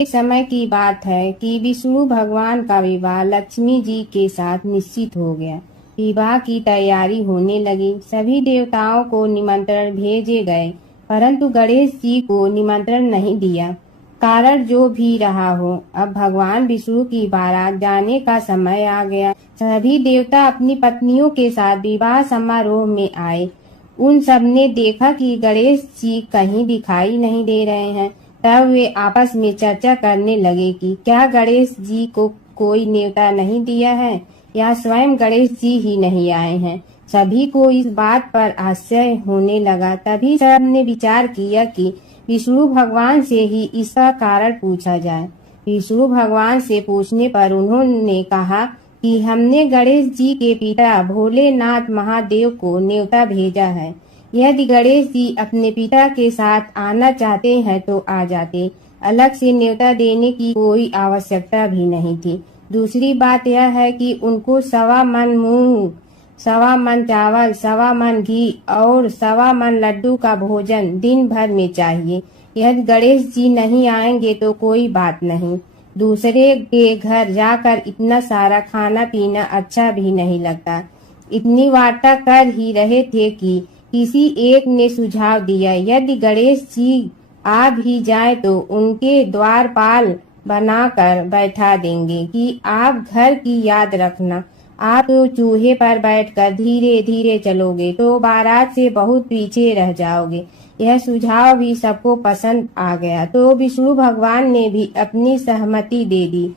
एक समय की बात है कि विष्णु भगवान का विवाह लक्ष्मी जी के साथ निश्चित हो गया। विवाह की तैयारी होने लगी। सभी देवताओं को निमंत्रण भेजे गए, परंतु गणेश जी को निमंत्रण नहीं दिया। कारण जो भी रहा हो, अब भगवान विष्णु की बारात जाने का समय आ गया। सभी देवता अपनी पत्नियों के साथ विवाह समारोह में आए। उन सब ने देखा कि गणेश जी कहीं दिखाई नहीं दे रहे हैं। तब वे आपस में चर्चा करने लगे कि क्या गणेश जी को कोई न्योता नहीं दिया है या स्वयं गणेश जी ही नहीं आए हैं। सभी को इस बात पर आश्चर्य होने लगा। तभी सब ने विचार किया कि विष्णु भगवान से ही इसका कारण पूछा जाए। विष्णु भगवान से पूछने पर उन्होंने कहा कि हमने गणेश जी के पिता भोलेनाथ महादेव को न्योता भेजा है। यदि गणेश जी अपने पिता के साथ आना चाहते हैं तो आ जाते। अलग से न्योता देने की कोई आवश्यकता भी नहीं थी। दूसरी बात यह है कि उनको 1.25 मन मूंग, 1.25 मन चावल, 1.25 मन घी और 1.25 मन लड्डू का भोजन दिन भर में चाहिए। यदि गणेश जी नहीं आएंगे तो कोई बात नहीं। दूसरे के घर जाकर इतना सारा खाना पीना अच्छा भी नहीं लगता। इतनी वार्ता कर ही रहे थे कि किसी एक ने सुझाव दिया, यदि गणेश जी आ भी जाए तो उनके द्वारपाल बनाकर बैठा देंगे कि आप घर की याद रखना। आप तो चूहे पर बैठकर धीरे धीरे चलोगे तो बारात से बहुत पीछे रह जाओगे। यह सुझाव भी सबको पसंद आ गया तो विष्णु भगवान ने भी अपनी सहमति दे दी।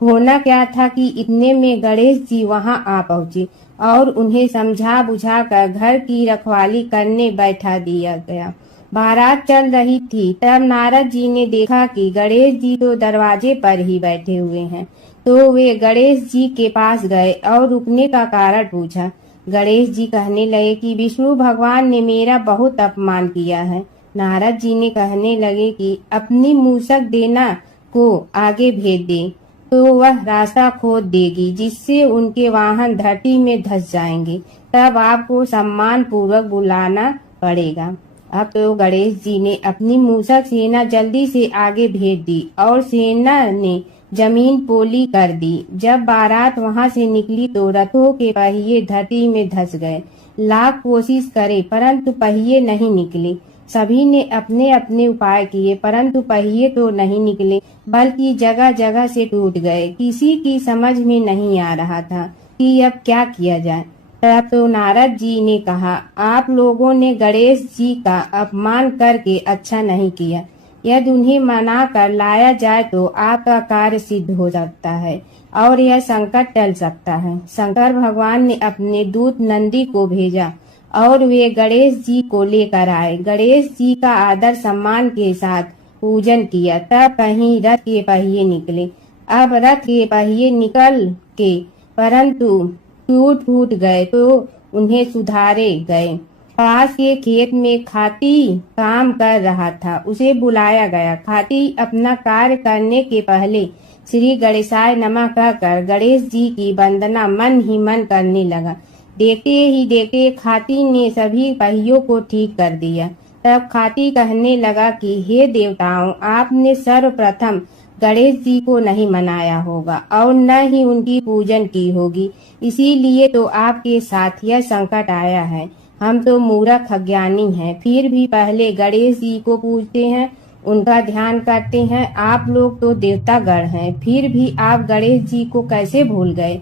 होना क्या था कि इतने में गणेश जी वहां आ पहुंचे और उन्हें समझा बुझा कर घर की रखवाली करने बैठा दिया गया। बारात चल रही थी, तब नारद जी ने देखा कि गणेश जी तो दरवाजे पर ही बैठे हुए हैं। तो वे गणेश जी के पास गए और रुकने का कारण पूछा। गणेश जी कहने लगे कि विष्णु भगवान ने मेरा बहुत अपमान किया है। नारद जी ने कहने लगे कि अपनी मूसक देना को आगे भेज दे तो वह रास्ता खोद देगी, जिससे उनके वाहन धरती में धंस जाएंगे। तब आपको सम्मान पूर्वक बुलाना पड़ेगा। अब तो गणेश जी ने अपनी मूसक सेना जल्दी से आगे भेज दी और सेना ने जमीन पोली कर दी। जब बारात वहां से निकली तो रथों के पहिए धरती में धंस गए। लाख कोशिश करे परंतु पहिए नहीं निकले। सभी ने अपने अपने उपाय किए परंतु पहिए तो नहीं निकले, बल्कि जगह जगह से टूट गए। किसी की समझ में नहीं आ रहा था कि अब क्या किया जाए। तब तो नारद जी ने कहा, आप लोगों ने गणेश जी का अपमान करके अच्छा नहीं किया। यदि उन्हें मना कर लाया जाए तो आपका कार्य सिद्ध हो सकता है और यह संकट टल सकता है। शंकर भगवान ने अपने दूत नंदी को भेजा और वे गणेश जी को लेकर आए। गणेश जी का आदर सम्मान के साथ पूजन किया। तब कहीं रथ के पहिए निकले। अब रथ के पहिए निकल के परंतु टूट फूट गए तो उन्हें सुधारे गए। पास के खेत में खाती काम कर रहा था, उसे बुलाया गया। खाती अपना कार्य करने के पहले श्री गणेशाय नमः कहकर गणेश जी की वंदना मन ही मन करने लगा। देखते ही देखते खाती ने सभी पहियों को ठीक कर दिया। तब खाती कहने लगा कि हे देवताओं, आपने सर्वप्रथम गणेश जी को नहीं मनाया होगा और न ही उनकी पूजन की होगी, इसीलिए तो आपके साथ यह संकट आया है। हम तो मूर्ख अज्ञानी हैं, फिर भी पहले गणेश जी को पूजते हैं, उनका ध्यान करते हैं। आप लोग तो देवतागण हैं, फिर भी आप गणेश जी को कैसे भूल गए।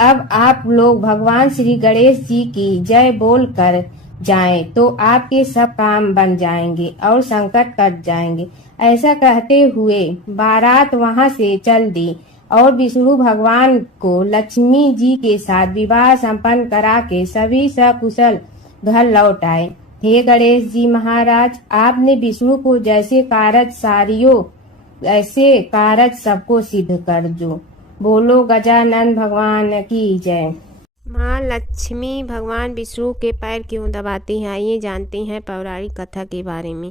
अब आप लोग भगवान श्री गणेश जी की जय बोल कर जाएं तो आपके सब काम बन जाएंगे और संकट कट जाएंगे। ऐसा कहते हुए बारात वहां से चल दी और विष्णु भगवान को लक्ष्मी जी के साथ विवाह संपन्न करा के सभी सकुशल घर लौट आए। हे गणेश जी महाराज, आपने विष्णु को जैसे कारज सारियो ऐसे कारज सबको सिद्ध कर जो। बोलो गजानन भगवान की जय। माँ लक्ष्मी भगवान विष्णु के पैर क्यों दबाती हैं, आइए जानते हैं पौराणिक कथा के बारे में।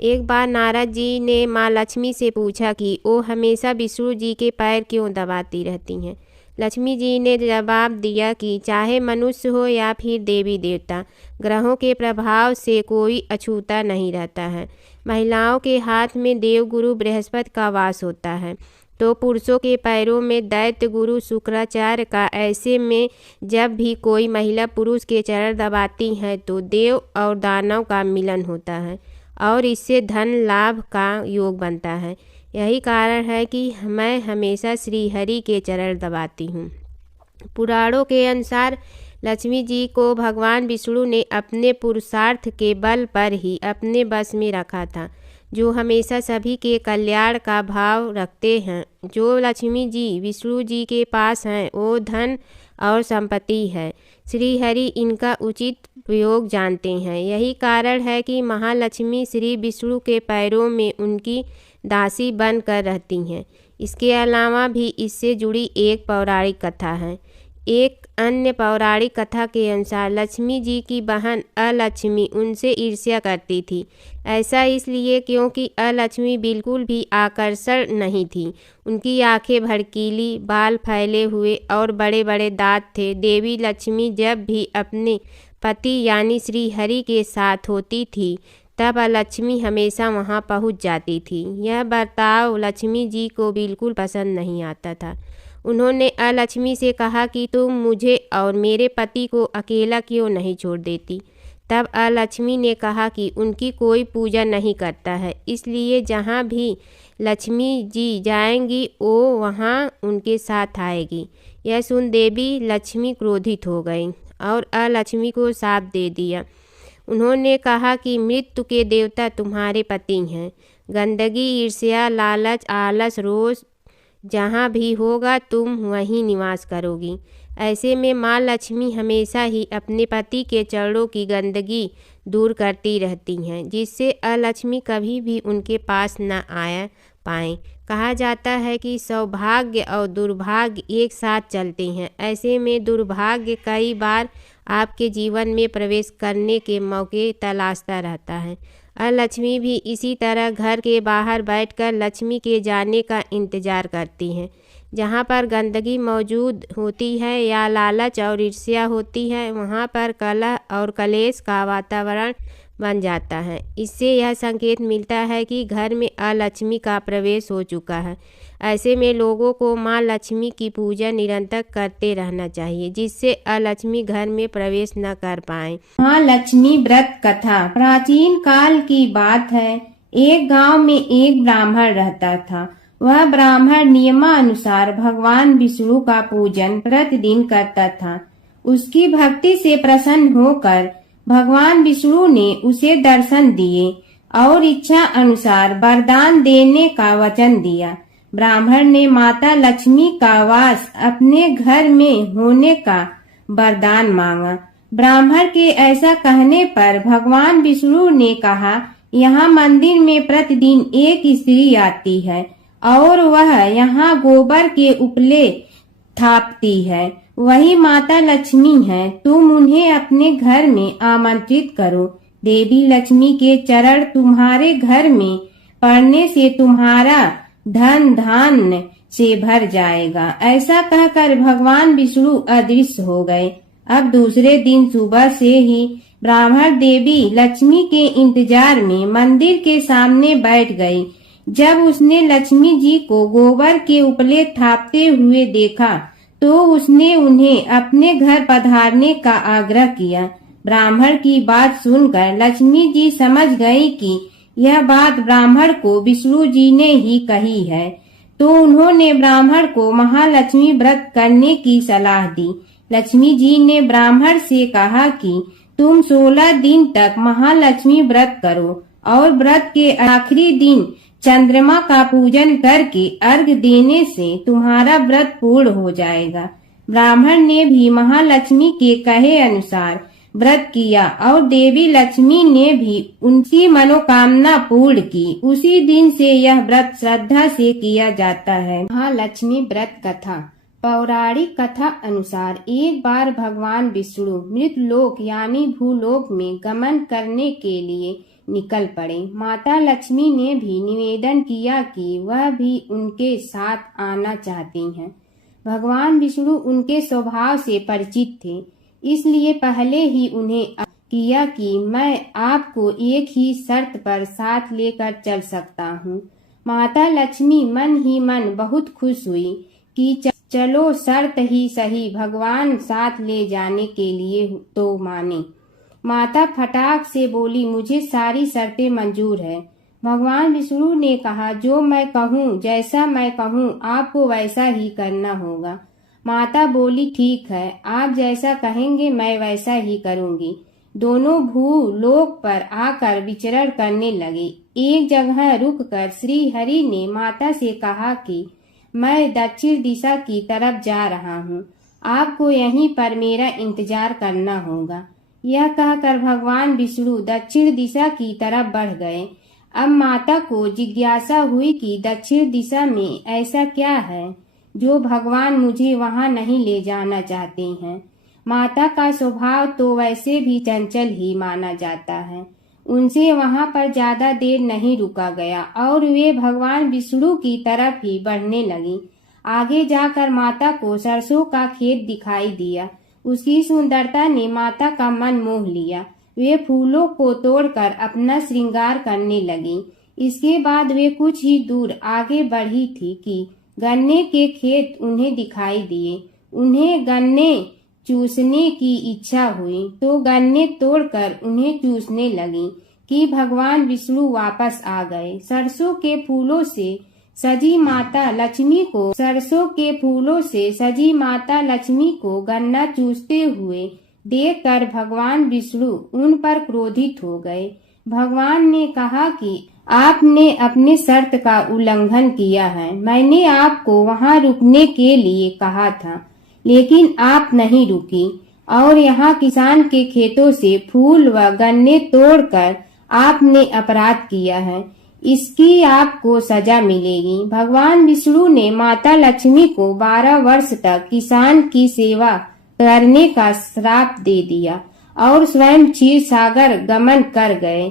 एक बार नारद जी ने माँ लक्ष्मी से पूछा कि वो हमेशा विष्णु जी के पैर क्यों दबाती रहती हैं। लक्ष्मी जी ने जवाब दिया कि चाहे मनुष्य हो या फिर देवी देवता, ग्रहों के प्रभाव से कोई अछूता नहीं रहता है। महिलाओं के हाथ में देवगुरु बृहस्पति का वास होता है तो पुरुषों के पैरों में दैत्य गुरु शुक्राचार्य का। ऐसे में जब भी कोई महिला पुरुष के चरण दबाती है तो देव और दानव का मिलन होता है और इससे धन लाभ का योग बनता है। यही कारण है कि मैं हमेशा श्री हरि के चरण दबाती हूँ। पुराणों के अनुसार लक्ष्मी जी को भगवान विष्णु ने अपने पुरुषार्थ के बल पर ही अपने बस में रखा था, जो हमेशा सभी के कल्याण का भाव रखते हैं। जो लक्ष्मी जी विष्णु जी के पास हैं वो धन और संपत्ति है। श्री हरि इनका उचित प्रयोग जानते हैं। यही कारण है कि महालक्ष्मी श्री विष्णु के पैरों में उनकी दासी बनकर रहती हैं। इसके अलावा भी इससे जुड़ी एक पौराणिक कथा है। एक अन्य पौराणिक कथा के अनुसार लक्ष्मी जी की बहन अलक्ष्मी उनसे ईर्ष्या करती थी। ऐसा इसलिए क्योंकि अलक्ष्मी बिल्कुल भी आकर्षण नहीं थी। उनकी आंखें भड़कीली, बाल फैले हुए और बड़े बड़े दांत थे। देवी लक्ष्मी जब भी अपने पति यानी श्री हरि के साथ होती थी तब अलक्ष्मी हमेशा वहां पहुंच जाती थी। यह बर्ताव लक्ष्मी जी को बिल्कुल पसंद नहीं आता था। उन्होंने अलक्ष्मी से कहा कि तुम मुझे और मेरे पति को अकेला क्यों नहीं छोड़ देती। तब अलक्ष्मी ने कहा कि उनकी कोई पूजा नहीं करता है, इसलिए जहाँ भी लक्ष्मी जी जाएंगी वो वहाँ उनके साथ आएगी। यह सुन देवी लक्ष्मी क्रोधित हो गई और अलक्ष्मी को शाप दे दिया। उन्होंने कहा कि मृत्यु के देवता तुम्हारे पति हैं। गंदगी, ईर्ष्या, लालच, आलस, रोष जहाँ भी होगा तुम वहीं निवास करोगी। ऐसे में माँ लक्ष्मी हमेशा ही अपने पति के चरणों की गंदगी दूर करती रहती हैं, जिससे अलक्ष्मी कभी भी उनके पास न आ पाएँ। कहा जाता है कि सौभाग्य और दुर्भाग्य एक साथ चलते हैं। ऐसे में दुर्भाग्य कई बार आपके जीवन में प्रवेश करने के मौके तलाशता रहता है। अलक्ष्मी भी इसी तरह घर के बाहर बैठकर लक्ष्मी के जाने का इंतजार करती हैं। जहाँ पर गंदगी मौजूद होती है या लालच और ईर्ष्या होती है वहाँ पर कलह और कलेश का वातावरण बन जाता है। इससे यह संकेत मिलता है कि घर में अलक्ष्मी का प्रवेश हो चुका है। ऐसे में लोगों को माँ लक्ष्मी की पूजा निरंतर करते रहना चाहिए, जिससे अलक्ष्मी घर में प्रवेश न कर पाए। महालक्ष्मी व्रत कथा। प्राचीन काल की बात है। एक गांव में एक ब्राह्मण रहता था। वह ब्राह्मण नियमानुसार भगवान विष्णु का पूजन प्रतिदिन करता था। उसकी भक्ति से प्रसन्न होकर भगवान विष्णु ने उसे दर्शन दिए और इच्छा अनुसार वरदान देने का वचन दिया। ब्राह्मण ने माता लक्ष्मी का वास अपने घर में होने का वरदान मांगा। ब्राह्मण के ऐसा कहने पर भगवान विष्णु ने कहा, यहाँ मंदिर में प्रतिदिन एक स्त्री आती है और वह यहाँ गोबर के उपले थापती है। वही माता लक्ष्मी है। तुम उन्हें अपने घर में आमंत्रित करो। देवी लक्ष्मी के चरण तुम्हारे घर में पड़ने से तुम्हारा धन धान्य से भर जाएगा। ऐसा कहकर भगवान विष्णु अदृश्य हो गए। अब दूसरे दिन सुबह से ही ब्राह्मण देवी लक्ष्मी के इंतजार में मंदिर के सामने बैठ गई। जब उसने लक्ष्मी जी को गोबर के उपले थापते हुए देखा तो उसने उन्हें अपने घर पधारने का आग्रह किया। ब्राह्मण की बात सुनकर लक्ष्मी जी समझ गई कि यह बात ब्राह्मण को विष्णु जी ने ही कही है, तो उन्होंने ब्राह्मण को महालक्ष्मी व्रत करने की सलाह दी। लक्ष्मी जी ने ब्राह्मण से कहा कि तुम 16 दिन तक महालक्ष्मी व्रत करो और व्रत के आखिरी दिन चंद्रमा का पूजन करके अर्घ देने से तुम्हारा व्रत पूर्ण हो जाएगा। ब्राह्मण ने भी महालक्ष्मी के कहे अनुसार व्रत किया और देवी लक्ष्मी ने भी उनकी मनोकामना पूर्ण की। उसी दिन से यह व्रत श्रद्धा से किया जाता है। महालक्ष्मी व्रत कथा। पौराणिक कथा अनुसार एक बार भगवान विष्णु मृतलोक यानी भूलोक में गमन करने के लिए निकल पड़े। माता लक्ष्मी ने भी निवेदन किया कि वह भी उनके साथ आना चाहती हैं। भगवान विष्णु उनके स्वभाव से परिचित थे, इसलिए पहले ही उन्हें किया कि मैं आपको एक ही शर्त पर साथ लेकर चल सकता हूँ। माता लक्ष्मी मन ही मन बहुत खुश हुई कि चलो शर्त ही सही, भगवान साथ ले जाने के लिए तो माने। माता फटाक से बोली, मुझे सारी शर्तें मंजूर है। भगवान विष्णु ने कहा, जो मैं कहूँ, जैसा मैं कहूँ, आपको वैसा ही करना होगा। माता बोली, ठीक है, आप जैसा कहेंगे मैं वैसा ही करूँगी। दोनों भूलोक पर आकर विचरण करने लगे। एक जगह रुककर श्री हरि ने माता से कहा कि मैं दक्षिण दिशा की तरफ जा रहा हूँ, आपको यहीं पर मेरा इंतजार करना होगा। यह कहकर भगवान विष्णु दक्षिण दिशा की तरफ बढ़ गए। अब माता को जिज्ञासा हुई कि दक्षिण दिशा में ऐसा क्या है जो भगवान मुझे वहां नहीं ले जाना चाहते हैं। माता का स्वभाव तो वैसे भी चंचल ही माना जाता है। उनसे वहां पर ज्यादा देर नहीं रुका गया और वे भगवान विष्णु की तरफ ही बढ़ने लगी। आगे जाकर माता को सरसों का खेत दिखाई दिया। उसकी सुंदरता ने माता का मन मोह लिया। वे फूलों को तोड़कर अपना श्रृंगार करने लगी। इसके बाद वे कुछ ही दूर आगे बढ़ी थी कि गन्ने के खेत उन्हें दिखाई दिए। उन्हें गन्ने चूसने की इच्छा हुई तो गन्ने तोड़कर उन्हें चूसने लगी कि भगवान विष्णु वापस आ गए। सरसों के फूलों से सजी माता लक्ष्मी को गन्ना चूसते हुए देखकर भगवान विष्णु उन पर क्रोधित हो गए। भगवान ने कहा कि आपने अपने शर्त का उल्लंघन किया है। मैंने आपको वहां रुकने के लिए कहा था, लेकिन आप नहीं रुकी और यहाँ किसान के खेतों से फूल व गन्ने तोड़कर आपने अपराध किया है। इसकी आपको सजा मिलेगी। भगवान विष्णु ने माता लक्ष्मी को 12 वर्ष तक किसान की सेवा करने का श्राप दे दिया और स्वयं क्षीर सागर गमन कर गए।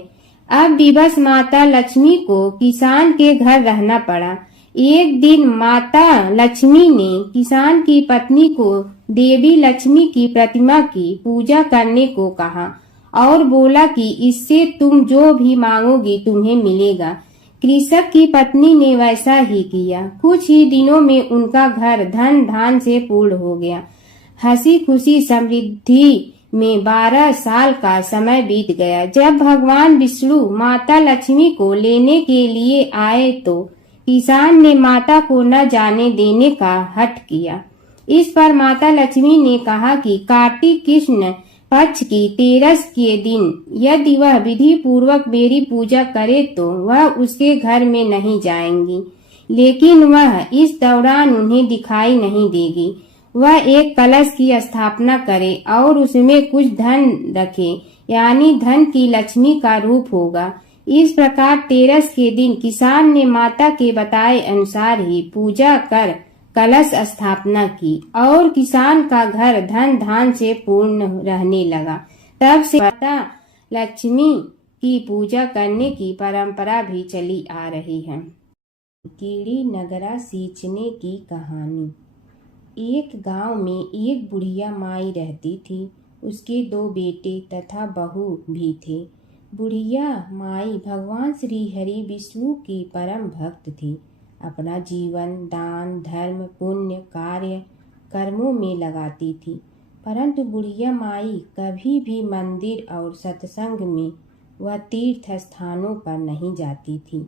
अब विवश माता लक्ष्मी को किसान के घर रहना पड़ा। एक दिन माता लक्ष्मी ने किसान की पत्नी को देवी लक्ष्मी की प्रतिमा की पूजा करने को कहा और बोला कि इससे तुम जो भी मांगोगी तुम्हें मिलेगा। कृषक की पत्नी ने वैसा ही किया। कुछ ही दिनों में उनका घर धन धान से पूर्ण हो गया। हंसी खुशी समृद्धि में 12 साल का समय बीत गया। जब भगवान विष्णु माता लक्ष्मी को लेने के लिए आए तो किसान ने माता को न जाने देने का हठ किया। इस पर माता लक्ष्मी ने कहा कि कार्तिक कृष्ण पक्ष की 13 के दिन यदि वह विधि पूर्वक मेरी पूजा करे तो वह उसके घर में नहीं जाएंगी, लेकिन वह इस दौरान उन्हें दिखाई नहीं देगी। वह एक कलश की स्थापना करे और उसमें कुछ धन रखे, यानी धन की लक्ष्मी का रूप होगा। इस प्रकार 13 के दिन किसान ने माता के बताए अनुसार ही पूजा कर कलश स्थापना की और किसान का घर धन धान से पूर्ण रहने लगा। तब से माता लक्ष्मी की पूजा करने की परंपरा भी चली आ रही है। कीड़ी नगरा सींचने की कहानी। एक गांव में एक बुढ़िया माई रहती थी। उसके 2 बेटे तथा बहू भी थे। बुढ़िया माई भगवान श्री हरि विष्णु की परम भक्त थी। अपना जीवन दान धर्म पुण्य कार्य कर्मों में लगाती थी, परंतु बुढ़िया माई कभी भी मंदिर और सत्संग में व तीर्थ स्थानों पर नहीं जाती थी।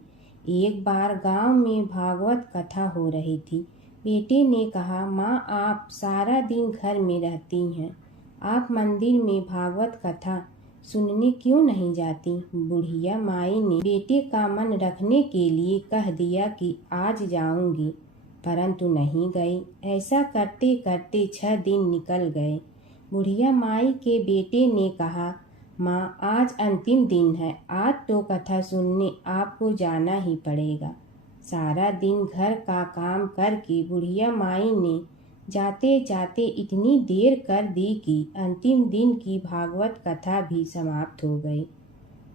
एक बार गांव में भागवत कथा हो रही थी। बेटे ने कहा, माँ आप सारा दिन घर में रहती हैं, आप मंदिर में भागवत कथा सुनने क्यों नहीं जाती? बुढ़िया माई ने बेटे का मन रखने के लिए कह दिया कि आज जाऊंगी, परंतु नहीं गई। ऐसा करते करते 6 दिन निकल गए। बुढ़िया माई के बेटे ने कहा, माँ आज अंतिम दिन है, आज तो कथा सुनने आपको जाना ही पड़ेगा। सारा दिन घर का काम करके बुढ़िया माई ने जाते जाते इतनी देर कर दी कि अंतिम दिन की भागवत कथा भी समाप्त हो गई।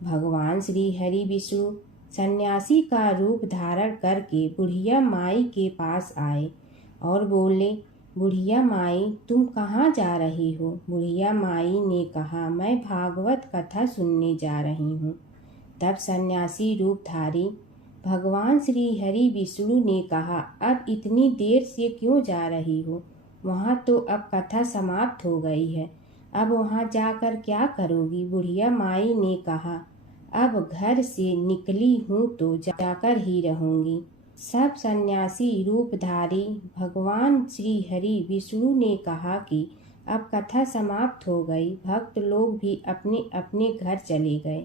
भगवान श्री हरि विष्णु सन्यासी का रूप धारण करके बुढ़िया माई के पास आए और बोले, बुढ़िया माई, तुम कहाँ जा रही हो? बुढ़िया माई ने कहा, मैं भागवत कथा सुनने जा रही हूँ। तब सन्यासी रूपधारी भगवान श्री हरि विष्णु ने कहा, अब इतनी देर से क्यों जा रही हो? वहाँ तो अब कथा समाप्त हो गई है, अब वहाँ जाकर क्या करोगी? बुढ़िया माई ने कहा, अब घर से निकली हूँ तो जाकर ही रहूंगी। सब सन्यासी रूपधारी भगवान श्री हरि विष्णु ने कहा कि अब कथा समाप्त हो गई, भक्त लोग भी अपने अपने घर चले गए,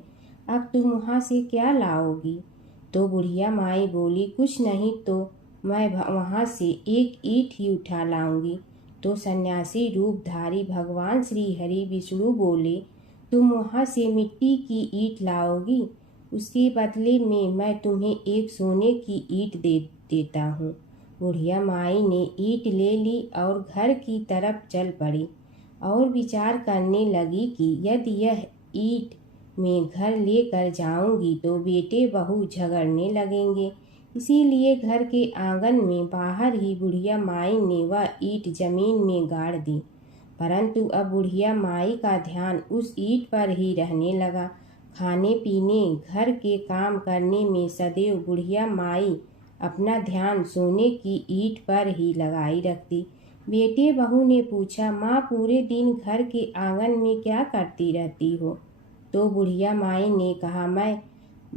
अब तुम वहाँ से क्या लाओगी? तो बुढ़िया माई बोली, कुछ नहीं तो मैं वहाँ से एक ईंट ही उठा लाऊंगी। तो सन्यासी रूपधारी भगवान श्री हरि विष्णु बोले, तुम वहाँ से मिट्टी की ईंट लाओगी, उसके बदले में मैं तुम्हें एक सोने की ईंट देता हूँ। बुढ़िया माई ने ईंट ले ली और घर की तरफ चल पड़ी और विचार करने लगी कि यदि यह ईंट मैं घर लेकर जाऊंगी तो बेटे बहू झगड़ने लगेंगे, इसीलिए घर के आंगन में बाहर ही बुढ़िया माई ने वह ईंट जमीन में गाड़ दी। परंतु अब बुढ़िया माई का ध्यान उस ईंट पर ही रहने लगा। खाने पीने घर के काम करने में सदैव बुढ़िया माई अपना ध्यान सोने की ईंट पर ही लगाई रखती। बेटे बहू ने पूछा, माँ पूरे दिन घर के आंगन में क्या करती रहती हो? तो बुढ़िया माई ने कहा, मैं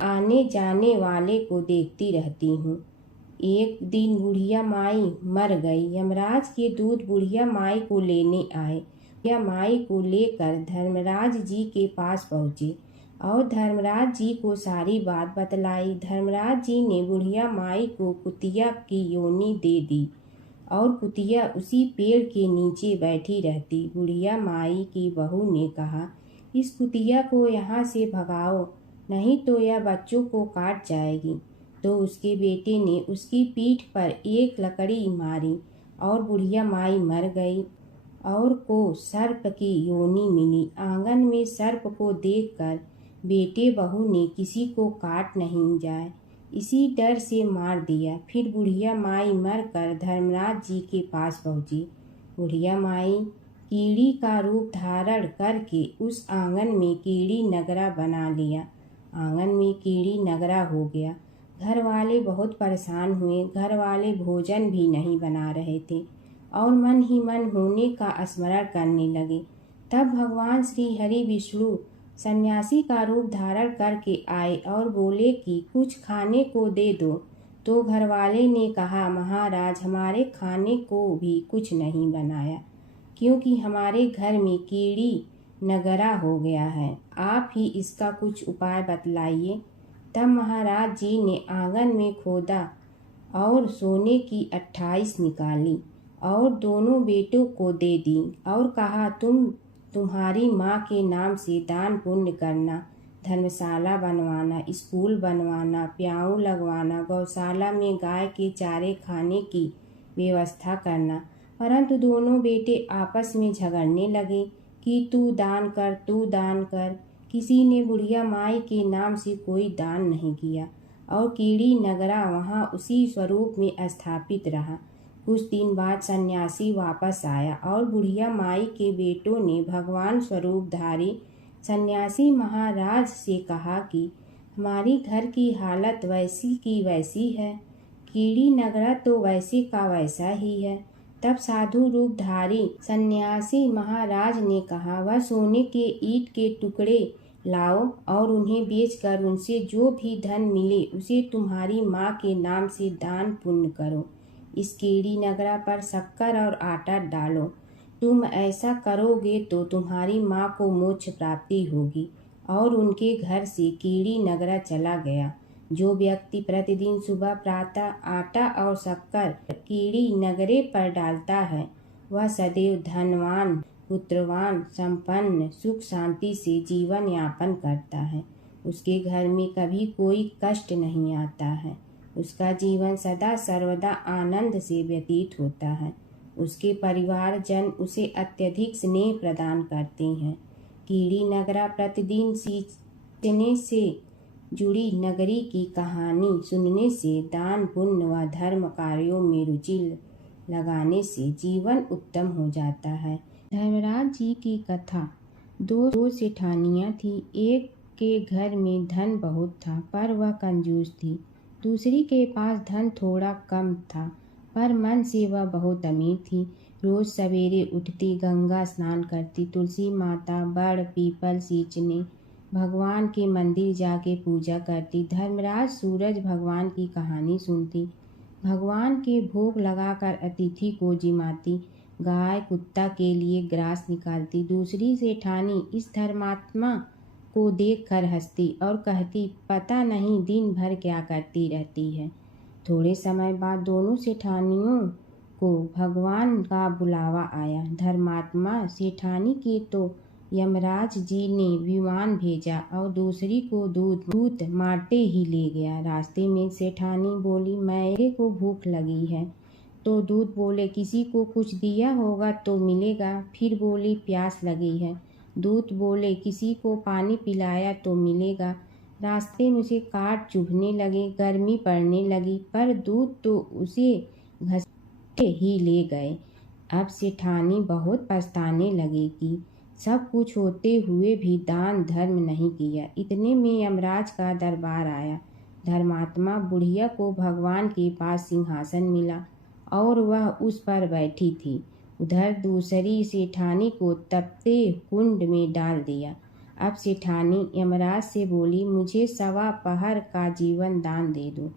आने जाने वाले को देखती रहती हूँ। एक दिन बुढ़िया माई मर गई। यमराज के दूत बुढ़िया माई को लेने आए। बुढ़िया माई को लेकर धर्मराज जी के पास पहुँचे और धर्मराज जी को सारी बात बतलाई। धर्मराज जी ने बुढ़िया माई को कुतिया की योनि दे दी और कुतिया उसी पेड़ के नीचे बैठी रहती। बुढ़िया माई की बहू ने कहा, इस कुतिया को यहाँ से भगाओ, नहीं तो यह बच्चों को काट जाएगी। तो उसके बेटे ने उसकी पीठ पर एक लकड़ी मारी और बुढ़िया माई मर गई और को सर्प की योनि मिली। आंगन में सर्प को देखकर बेटे बहू ने किसी को काट नहीं जाए इसी डर से मार दिया। फिर बुढ़िया माई मरकर धर्मराज जी के पास पहुंची। बुढ़िया माई कीड़ी का रूप धारण करके उस आंगन में कीड़ी नगरा बना लिया। आंगन में कीड़ी नगरा हो गया। घर वाले बहुत परेशान हुए। घर वाले भोजन भी नहीं बना रहे थे और मन ही मन होने का स्मरण करने लगे। तब भगवान श्री हरि विष्णु सन्यासी का रूप धारण करके आए और बोले कि कुछ खाने को दे दो। तो घरवाले ने कहा, महाराज, हमारे खाने को भी कुछ नहीं बनाया, क्योंकि हमारे घर में कीड़ी नगरा हो गया है। आप ही इसका कुछ उपाय बतलाइए। तब महाराज जी ने आंगन में खोदा और सोने की 28 निकाली और दोनों बेटों को दे दी और कहा, तुम्हारी माँ के नाम से दान पुण्य करना, धर्मशाला बनवाना, स्कूल बनवाना, प्याऊ लगवाना, गौशाला में गाय के चारे खाने की व्यवस्था करना। परंतु दोनों बेटे आपस में झगड़ने लगे कि तू दान कर, तू दान कर। किसी ने बुढ़िया माई के नाम से कोई दान नहीं किया और कीड़ी नगरा वहाँ उसी स्वरूप में स्थापित रहा। कुछ दिन बाद सन्यासी वापस आया और बुढ़िया माई के बेटों ने भगवान स्वरूपधारी सन्यासी महाराज से कहा कि हमारी घर की हालत वैसी की वैसी है, कीड़ी नगरा तो वैसे का वैसा ही है। तब साधु रूपधारी सन्यासी महाराज ने कहा, वह सोने के ईंट के टुकड़े लाओ और उन्हें बेचकर उनसे जो भी धन मिले उसे तुम्हारी माँ के नाम से दान पुण्य करो। इस कीड़ी नगरा पर शक्कर और आटा डालो। तुम ऐसा करोगे तो तुम्हारी माँ को मोक्ष प्राप्ति होगी। और उनके घर से कीड़ी नगरा चला गया। जो व्यक्ति प्रतिदिन सुबह प्रातः आटा और शक्कर कीड़ी नगरे पर डालता है, वह सदैव धनवान, पुत्रवान, संपन्न, सुख शांति से जीवन यापन करता है। उसके घर में कभी कोई कष्ट नहीं आता है। उसका जीवन सदा सर्वदा आनंद से व्यतीत होता है। उसके परिवारजन उसे अत्यधिक स्नेह प्रदान करते हैं। कीड़ी नगरा प्रतिदिन सींचने से जुड़ी नगरी की कहानी सुनने से दान पुण्य व धर्म कार्यों में रुचि लगाने से जीवन उत्तम हो जाता है। धर्मराज जी की कथा। दो सेठानियाँ थी। एक के घर में धन बहुत था पर वह कंजूस थी। दूसरी के पास धन थोड़ा कम था पर मन से वह बहुत अमीर थी। रोज सवेरे उठती, गंगा स्नान करती, तुलसी माता, बड़ पीपल सींचने, भगवान के मंदिर जाके पूजा करती। धर्मराज सूरज भगवान की कहानी सुनती, भगवान के भोग लगाकर अतिथि को जिमाती, गाय कुत्ता के लिए ग्रास निकालती। दूसरी सेठानी इस धर्मात्मा को देखकर हंसती और कहती, पता नहीं दिन भर क्या करती रहती है। थोड़े समय बाद दोनों सेठानियों को भगवान का बुलावा आया। धर्मात्मा सेठानी के तो यमराज जी ने विमान भेजा और दूसरी को दूत मारते ही ले गया। रास्ते में सेठानी बोली, मेरे को भूख लगी है। तो दूत बोले, किसी को कुछ दिया होगा तो मिलेगा। फिर बोली, प्यास लगी है। दूत बोले, किसी को पानी पिलाया तो मिलेगा। रास्ते में उसे काट चुभने लगे, गर्मी पड़ने लगी, पर दूत तो उसे घसीटे ही ले गए। अब सेठानी बहुत पछताने लगी कि सब कुछ होते हुए भी दान धर्म नहीं किया। इतने में यमराज का दरबार आया। धर्मात्मा बुढ़िया को भगवान के पास सिंहासन मिला और वह उस पर बैठी थी। उधर दूसरी सेठानी को तपते कुंड में डाल दिया। अब सेठानी यमराज से बोली, मुझे 1.25 पहर का जीवन दान दे दो,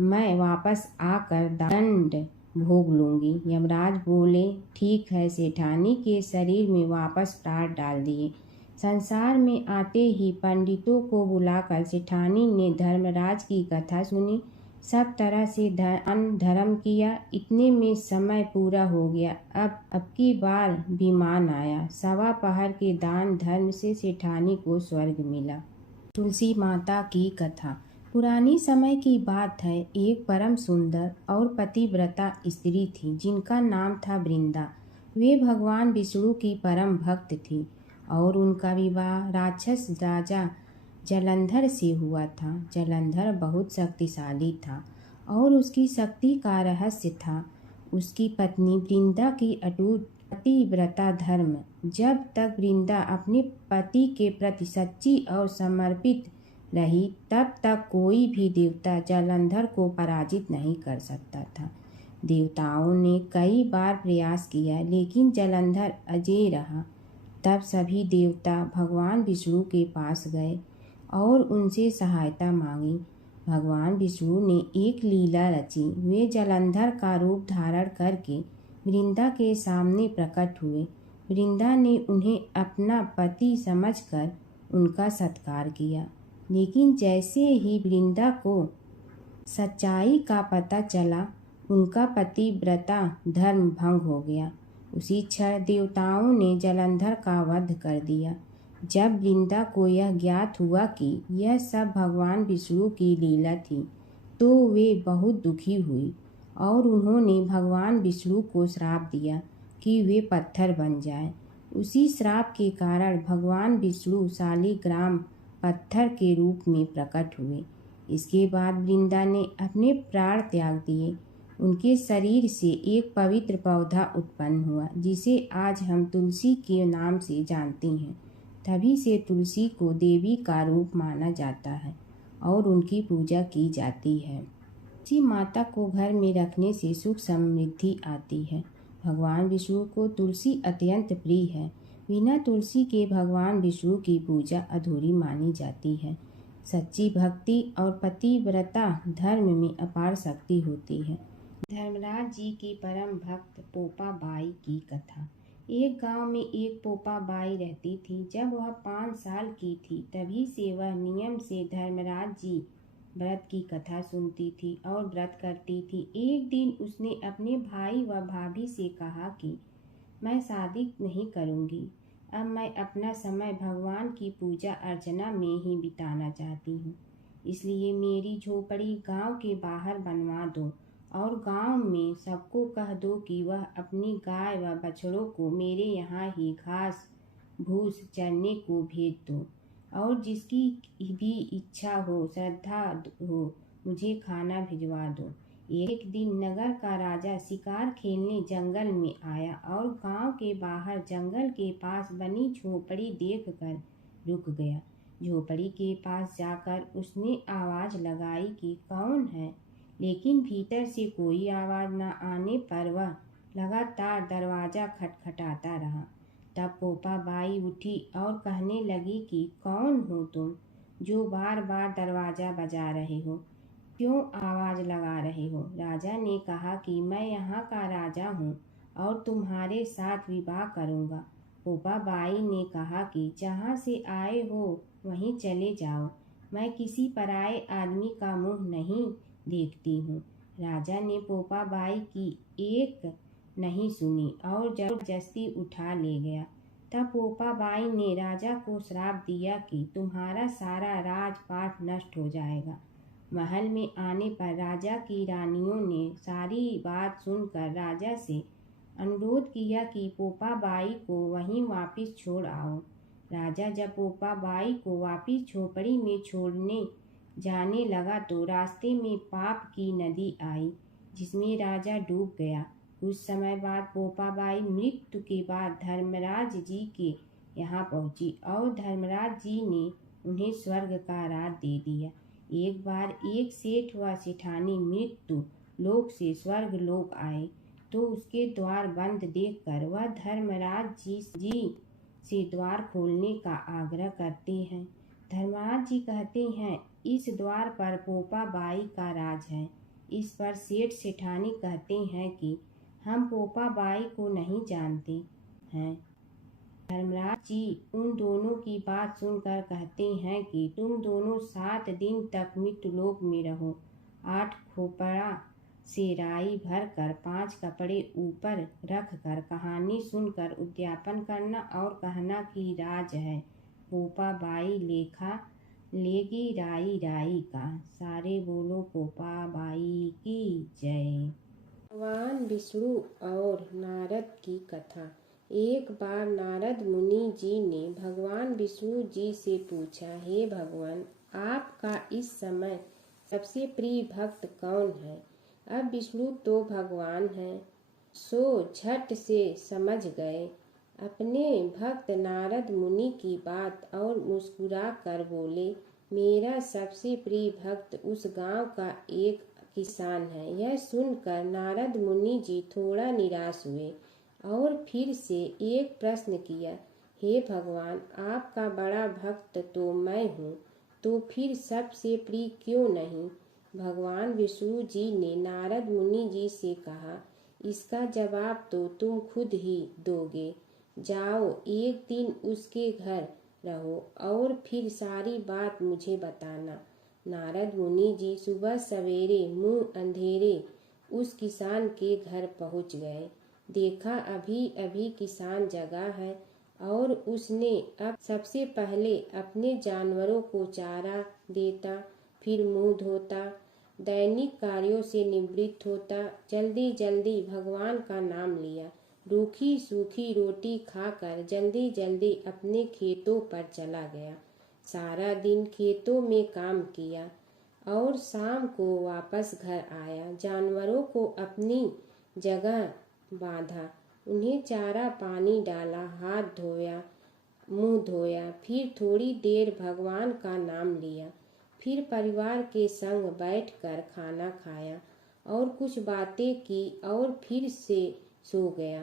मैं वापस आकर दंड भोग लूंगी। यमराज बोले, ठीक है। सेठानी के शरीर में वापस प्राण डाल दिए। संसार में आते ही पंडितों को बुलाकर सेठानी ने धर्मराज की कथा सुनी, सब तरह से धर्म किया। इतने में समय पूरा हो गया। अब की बार विमान आया। 1.25 पहर के दान धर्म से सेठानी को स्वर्ग मिला। तुलसी माता की कथा। पुरानी समय की बात है। एक परम सुंदर और पतिव्रता स्त्री थी जिनका नाम था वृंदा। वे भगवान विष्णु की परम भक्त थी और उनका विवाह राक्षस राजा जलंधर से हुआ था। जलंधर बहुत शक्तिशाली था और उसकी शक्ति का रहस्य था उसकी पत्नी वृंदा की अटूट पतिव्रता धर्म। जब तक वृंदा अपने पति के प्रति सच्ची और समर्पित रही तब तक कोई भी देवता जलंधर को पराजित नहीं कर सकता था। देवताओं ने कई बार प्रयास किया लेकिन जलंधर अजेय रहा। तब सभी देवता भगवान विष्णु के पास गए और उनसे सहायता मांगी। भगवान विष्णु ने एक लीला रची। वे जलंधर का रूप धारण करके वृंदा के सामने प्रकट हुए। वृंदा ने उन्हें अपना पति समझकर उनका सत्कार किया, लेकिन जैसे ही वृंदा को सच्चाई का पता चला उनका पतिव्रता धर्म भंग हो गया। उसी क्षण देवताओं ने जलंधर का वध कर दिया। जब वृंदा को यह ज्ञात हुआ कि यह सब भगवान विष्णु की लीला थी तो वे बहुत दुखी हुई और उन्होंने भगवान विष्णु को श्राप दिया कि वे पत्थर बन जाएं। उसी श्राप के कारण भगवान विष्णु शालिग्राम पत्थर के रूप में प्रकट हुए। इसके बाद वृंदा ने अपने प्राण त्याग दिए। उनके शरीर से एक पवित्र पौधा उत्पन्न हुआ जिसे आज हम तुलसी के नाम से जानते हैं। तभी से तुलसी को देवी का रूप माना जाता है और उनकी पूजा की जाती है। तुलसी माता को घर में रखने से सुख समृद्धि आती है। भगवान विष्णु को तुलसी अत्यंत प्रिय है। बिना तुलसी के भगवान विष्णु की पूजा अधूरी मानी जाती है। सच्ची भक्ति और पतिव्रता धर्म में अपार शक्ति होती है। धर्मराज जी की परम भक्त पोपा बाई की कथा। एक गांव में एक पोपा बाई रहती थी। जब वह 5 साल की थी तभी से वह नियम से धर्मराज जी व्रत की कथा सुनती थी और व्रत करती थी। एक दिन उसने अपने भाई व भाभी से कहा कि मैं शादी नहीं करूंगी, अब मैं अपना समय भगवान की पूजा अर्चना में ही बिताना चाहती हूँ। इसलिए मेरी झोपड़ी गांव के बाहर बनवा दो और गांव में सबको कह दो कि वह अपनी गाय व बछड़ों को मेरे यहाँ ही घास भूस चरने को भेज दो और जिसकी भी इच्छा हो, श्रद्धा हो, मुझे खाना भिजवा दो। एक दिन नगर का राजा शिकार खेलने जंगल में आया और गांव के बाहर जंगल के पास बनी झोपड़ी देखकर रुक गया। झोपड़ी के पास जाकर उसने आवाज लगाई कि कौन है, लेकिन भीतर से कोई आवाज न आने पर वह लगातार दरवाजा खटखटाता रहा। तब पोपा बाई उठी और कहने लगी कि कौन हो तुम, जो बार बार दरवाजा बजा रहे हो, क्यों आवाज लगा रहे हो। राजा ने कहा कि मैं यहाँ का राजा हूँ और तुम्हारे साथ विवाह करूँगा। पोपा बाई ने कहा कि जहाँ से आए हो वहीं चले जाओ, मैं किसी पराये आदमी का मुंह नहीं देखती हूँ। राजा ने पोपा बाई की एक नहीं सुनी और जबरदस्ती उठा ले गया। तब पोपा बाई ने राजा को श्राप दिया कि तुम्हारा सारा राजपाट नष्ट हो जाएगा। महल में आने पर राजा की रानियों ने सारी बात सुनकर राजा से अनुरोध किया कि पोपा बाई को वहीं वापस छोड़ आओ। राजा जब पोपा बाई को वापस झोपड़ी में छोड़ने जाने लगा तो रास्ते में पाप की नदी आई, जिसमें राजा डूब गया। कुछ समय बाद पोपा बाई मृत्यु के बाद धर्मराज जी के यहाँ पहुंची और धर्मराज जी ने उन्हें स्वर्ग का राज दे दिया। एक बार एक सेठ व सेठानी मृत्यु लोक से स्वर्ग लोक आए तो उसके द्वार बंद देखकर वह धर्मराज जी से द्वार खोलने का आग्रह करते हैं। धर्मराज जी कहते हैं, इस द्वार पर पोपा बाई का राज है। इस पर सेठ सेठानी कहते हैं कि हम पोपा बाई को नहीं जानते हैं। धर्मराज जी उन दोनों की बात सुनकर कहते हैं कि तुम दोनों 7 दिन तक मृत्युलोक में रहो। 8 खोपड़ा से राई भरकर 5 कपड़े ऊपर रखकर कहानी सुनकर उद्यापन करना और कहना कि राज है, पोपा बाई लेखा लेगी राई राई का। सारे बोलो पोपा बाई की जय। भगवान विष्णु और नारद की कथा। एक बार नारद मुनि जी ने भगवान विष्णु जी से पूछा, हे भगवान, आपका इस समय सबसे प्रिय भक्त कौन है। अब विष्णु तो भगवान हैं, सो झट से समझ गए अपने भक्त नारद मुनि की बात और मुस्कुरा कर बोले, मेरा सबसे प्रिय भक्त उस गांव का एक किसान है। यह सुनकर नारद मुनि जी थोड़ा निराश हुए और फिर से एक प्रश्न किया, हे भगवान, आपका बड़ा भक्त तो मैं हूँ, तो फिर सबसे प्रिय क्यों नहीं। भगवान विष्णु जी ने नारद मुनि जी से कहा, इसका जवाब तो तुम खुद ही दोगे। जाओ एक दिन उसके घर रहो और फिर सारी बात मुझे बताना। नारद मुनि जी सुबह सवेरे मुंह अंधेरे उस किसान के घर पहुंच गए। देखा अभी अभी किसान जगा है और उसने अब सबसे पहले अपने जानवरों को चारा देता, फिर मुंह धोता, दैनिक कार्यों से निवृत्त होता, जल्दी जल्दी भगवान का नाम लिया, रूखी सूखी रोटी खाकर जल्दी जल्दी अपने खेतों पर चला गया। सारा दिन खेतों में काम किया और शाम को वापस घर आया। जानवरों को अपनी जगह बांधा, उन्हें चारा पानी डाला, हाथ धोया, मुंह धोया, फिर थोड़ी देर भगवान का नाम लिया, फिर परिवार के संग बैठकर खाना खाया और कुछ बातें की और फिर से सो गया।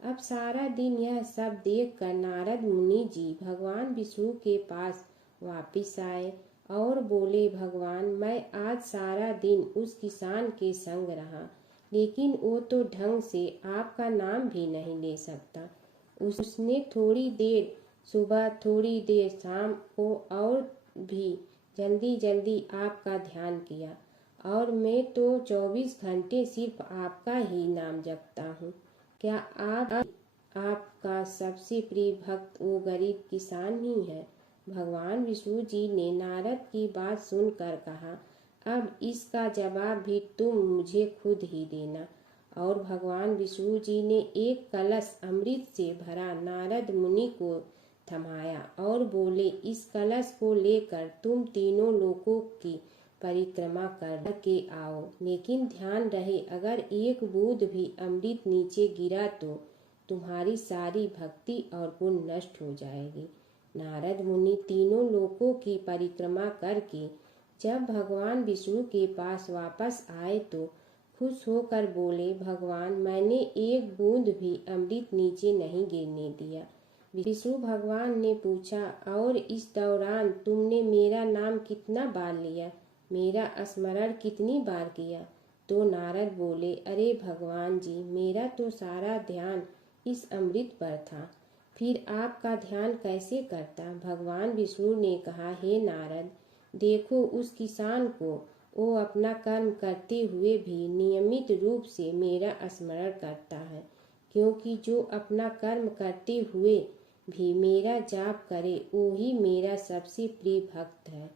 अब सारा दिन यह सब देखकर नारद मुनि जी भगवान विष्णु के पास वापिस आए और बोले, भगवान, मैं आज सारा दिन उस किसान के संग रहा, लेकिन वो तो ढंग से आपका नाम भी नहीं ले सकता। उसने थोड़ी देर सुबह थोड़ी देर शाम को और भी जल्दी जल्दी आपका ध्यान किया और मैं तो 24 घंटे सिर्फ आपका ही नाम जपता हूँ। क्या आपका सबसे प्रिय भक्त वो गरीब किसान ही है। भगवान विष्णु जी ने नारद की बात सुनकर कहा, अब इसका जवाब भी तुम मुझे खुद ही देना। और भगवान विष्णु जी ने एक कलश अमृत से भरा नारद मुनि को थमाया और बोले, इस कलश को लेकर तुम तीनों लोगों की परिक्रमा करके आओ, लेकिन ध्यान रहे अगर एक बूंद भी अमृत नीचे गिरा तो तुम्हारी सारी भक्ति और पुण्य नष्ट हो जाएगी। नारद मुनि तीनों लोकों की परिक्रमा करके जब भगवान विष्णु के पास वापस आए तो खुश होकर बोले, भगवान मैंने एक बूंद भी अमृत नीचे नहीं गिरने दिया। विष्णु भगवान ने पूछा, और इस दौरान तुमने मेरा नाम कितना बार लिया, मेरा स्मरण कितनी बार किया? तो नारद बोले, अरे भगवान जी, मेरा तो सारा ध्यान इस अमृत पर था, फिर आपका ध्यान कैसे करता? भगवान विष्णु ने कहा, हे नारद, देखो उस किसान को, वो अपना कर्म करते हुए भी नियमित रूप से मेरा स्मरण करता है, क्योंकि जो अपना कर्म करते हुए भी मेरा जाप करे वो ही मेरा सबसे प्रिय भक्त है।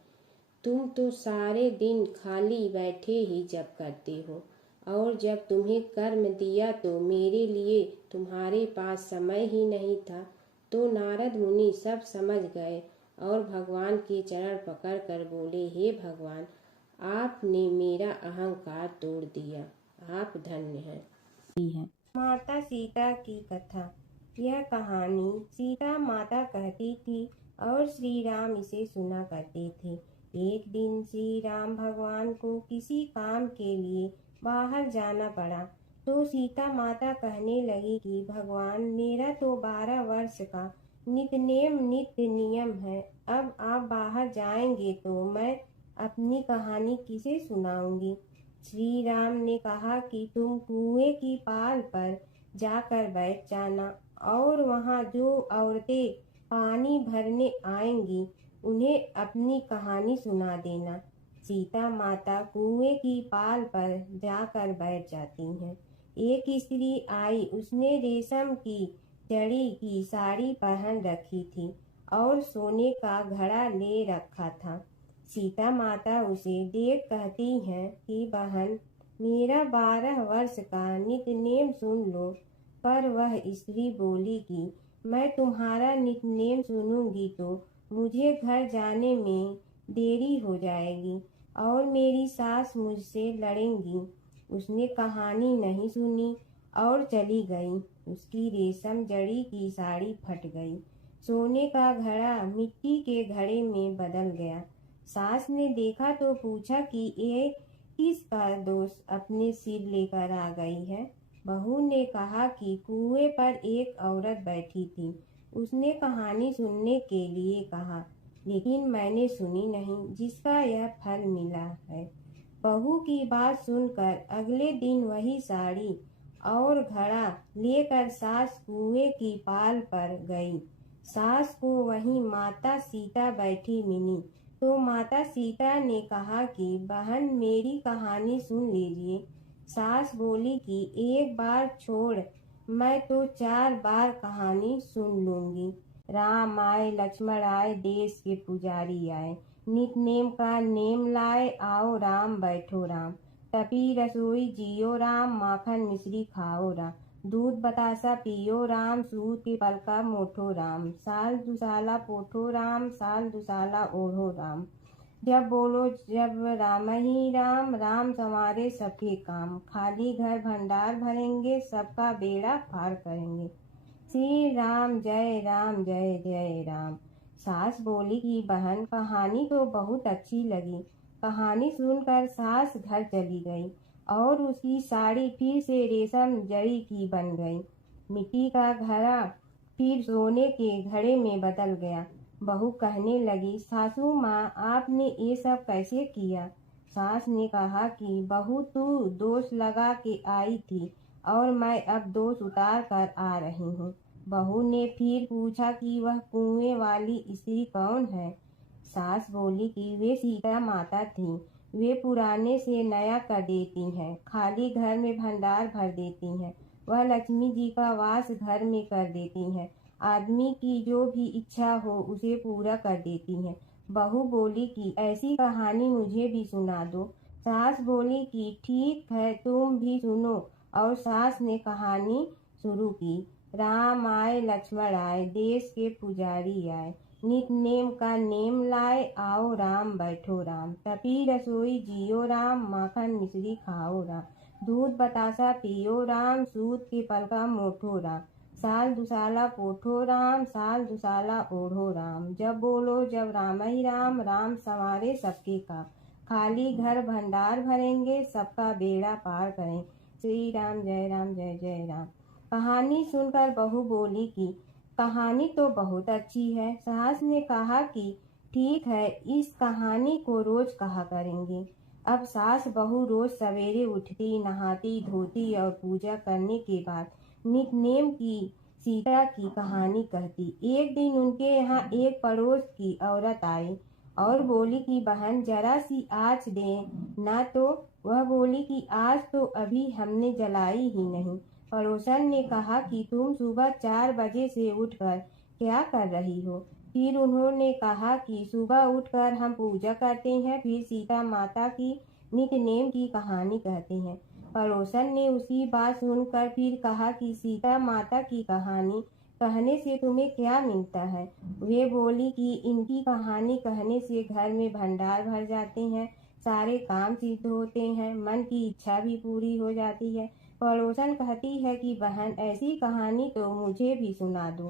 तुम तो सारे दिन खाली बैठे ही जप करते हो, और जब तुम्हें कर्म दिया तो मेरे लिए तुम्हारे पास समय ही नहीं था। तो नारद मुनि सब समझ गए और भगवान के चरण पकड़ कर बोले, हे भगवान, आपने मेरा अहंकार तोड़ दिया, आप धन्य हैं। माता सीता की कथा। यह कहानी सीता माता कहती थी और श्री राम इसे सुना करते थे। एक दिन श्री राम भगवान को किसी काम के लिए बाहर जाना पड़ा, तो सीता माता कहने लगी कि भगवान, मेरा तो 12 वर्ष का नित्य नियम है, अब आप बाहर जाएंगे तो मैं अपनी कहानी किसे सुनाऊंगी? श्री राम ने कहा कि तुम कुएं की पाल पर जाकर बैठ जाना और वहाँ जो औरतें पानी भरने आएंगी उन्हें अपनी कहानी सुना देना। सीता माता कुएं की पाल पर जाकर बैठ जाती हैं। एक स्त्री आई, उसने रेशम की जड़ी की साड़ी पहन रखी थी और सोने का घड़ा ले रखा था। सीता माता उसे देख कहती हैं कि बहन, मेरा 12 वर्ष का नित्यनेम सुन लो। पर वह स्त्री बोली कि मैं तुम्हारा नित्यनेम सुनूंगी तो मुझे घर जाने में देरी हो जाएगी और मेरी सास मुझसे लड़ेंगी। उसने कहानी नहीं सुनी और चली गई। उसकी रेशम जड़ी की साड़ी फट गई, सोने का घड़ा मिट्टी के घड़े में बदल गया। सास ने देखा तो पूछा कि ये किसका दोष अपने सिर लेकर आ गई है? बहू ने कहा कि कुएं पर एक औरत बैठी थी, उसने कहानी सुनने के लिए कहा, लेकिन मैंने सुनी नहीं, जिसका यह फल मिला है। बहू की बात सुनकर अगले दिन वही साड़ी और घड़ा लेकर सास कुएं की पाल पर गई। सास को वहीं माता सीता बैठी मिली, तो माता सीता ने कहा कि बहन, मेरी कहानी सुन लीजिए। सास बोली कि एक बार छोड़, मैं तो 4 बार कहानी सुन लूंगी। राम आए, लक्ष्मण आए, देश के पुजारी आए, नित नेम का नेम लाए, आओ राम बैठो राम, तपी रसोई जियो राम, माखन मिश्री खाओ राम, दूध बतासा पियो राम, सूत के पलका मोठो राम, साल दुसाला पोठो राम, साल दुसाला ओढ़ो राम, जब बोलो जब राम ही राम, राम संवारे सबके काम, खाली घर भंडार भरेंगे, सबका बेड़ा पार करेंगे, श्री राम जय जय राम। सास बोली कि बहन, कहानी तो बहुत अच्छी लगी। कहानी सुनकर सास घर चली गई और उसकी साड़ी फिर से रेशम जड़ी की बन गई। मिट्टी का घड़ा फिर सोने के घड़े में बदल गया। बहू कहने लगी, सासू माँ, आपने ये सब कैसे किया? सास ने कहा कि बहू, तू दोष लगा के आई थी और मैं अब दोष उतार कर आ रही हूँ। बहू ने फिर पूछा कि वह कुएं वाली स्त्री कौन है? सास बोली कि वे सीता माता थी। वे पुराने से नया कर देती हैं, खाली घर में भंडार भर देती हैं। वह लक्ष्मी जी का वास घर में कर देती हैं। आदमी की जो भी इच्छा हो उसे पूरा कर देती हैं। बहू बोली कि ऐसी कहानी मुझे भी सुना दो। सास बोली कि ठीक है, तुम भी सुनो। और सास ने कहानी शुरू की। राम आए, लक्ष्मण आए, देश के पुजारी आए, नित नेम का नेम लाए, आओ राम बैठो राम। तपी रसोई जियो राम, माखन मिश्री खाओ राम। दूध बतासा पियो राम, सूत के पलका मोठो राम। साल दुसाला पोठो राम, साल दुसाला ओढ़ो राम। जब बोलो जब राम ही राम, राम संवारे सबके काम। खाली घर भंडार भरेंगे, सबका बेड़ा पार करें। श्री राम जय जय राम। कहानी सुनकर बहू बोली कि कहानी तो बहुत अच्छी है। सास ने कहा कि ठीक है, इस कहानी को रोज कहा करेंगे। अब सास बहू रोज सवेरे उठती, नहाती धोती और पूजा करने के बाद नितनेम की सीता की कहानी कहती। एक दिन उनके यहाँ एक पड़ोस की औरत आई और बोली कि बहन जरा सी आँच दे ना। तो वह बोली कि आज तो अभी हमने जलाई ही नहीं। पड़ोसन ने कहा कि तुम सुबह 4 बजे से उठकर क्या कर रही हो? फिर उन्होंने कहा कि सुबह उठकर हम पूजा करते हैं, फिर सीता माता की नितनेम की कहानी कहते हैं। पड़ोसन ने उसकी बात सुनकर फिर कहा कि सीता माता की कहानी कहने से तुम्हें क्या मिलता है? वे बोली कि इनकी कहानी कहने से घर में भंडार भर जाते हैं, सारे काम सिद्ध होते हैं, मन की इच्छा भी पूरी हो जाती है। पड़ोसन कहती है कि बहन ऐसी कहानी तो मुझे भी सुना दो।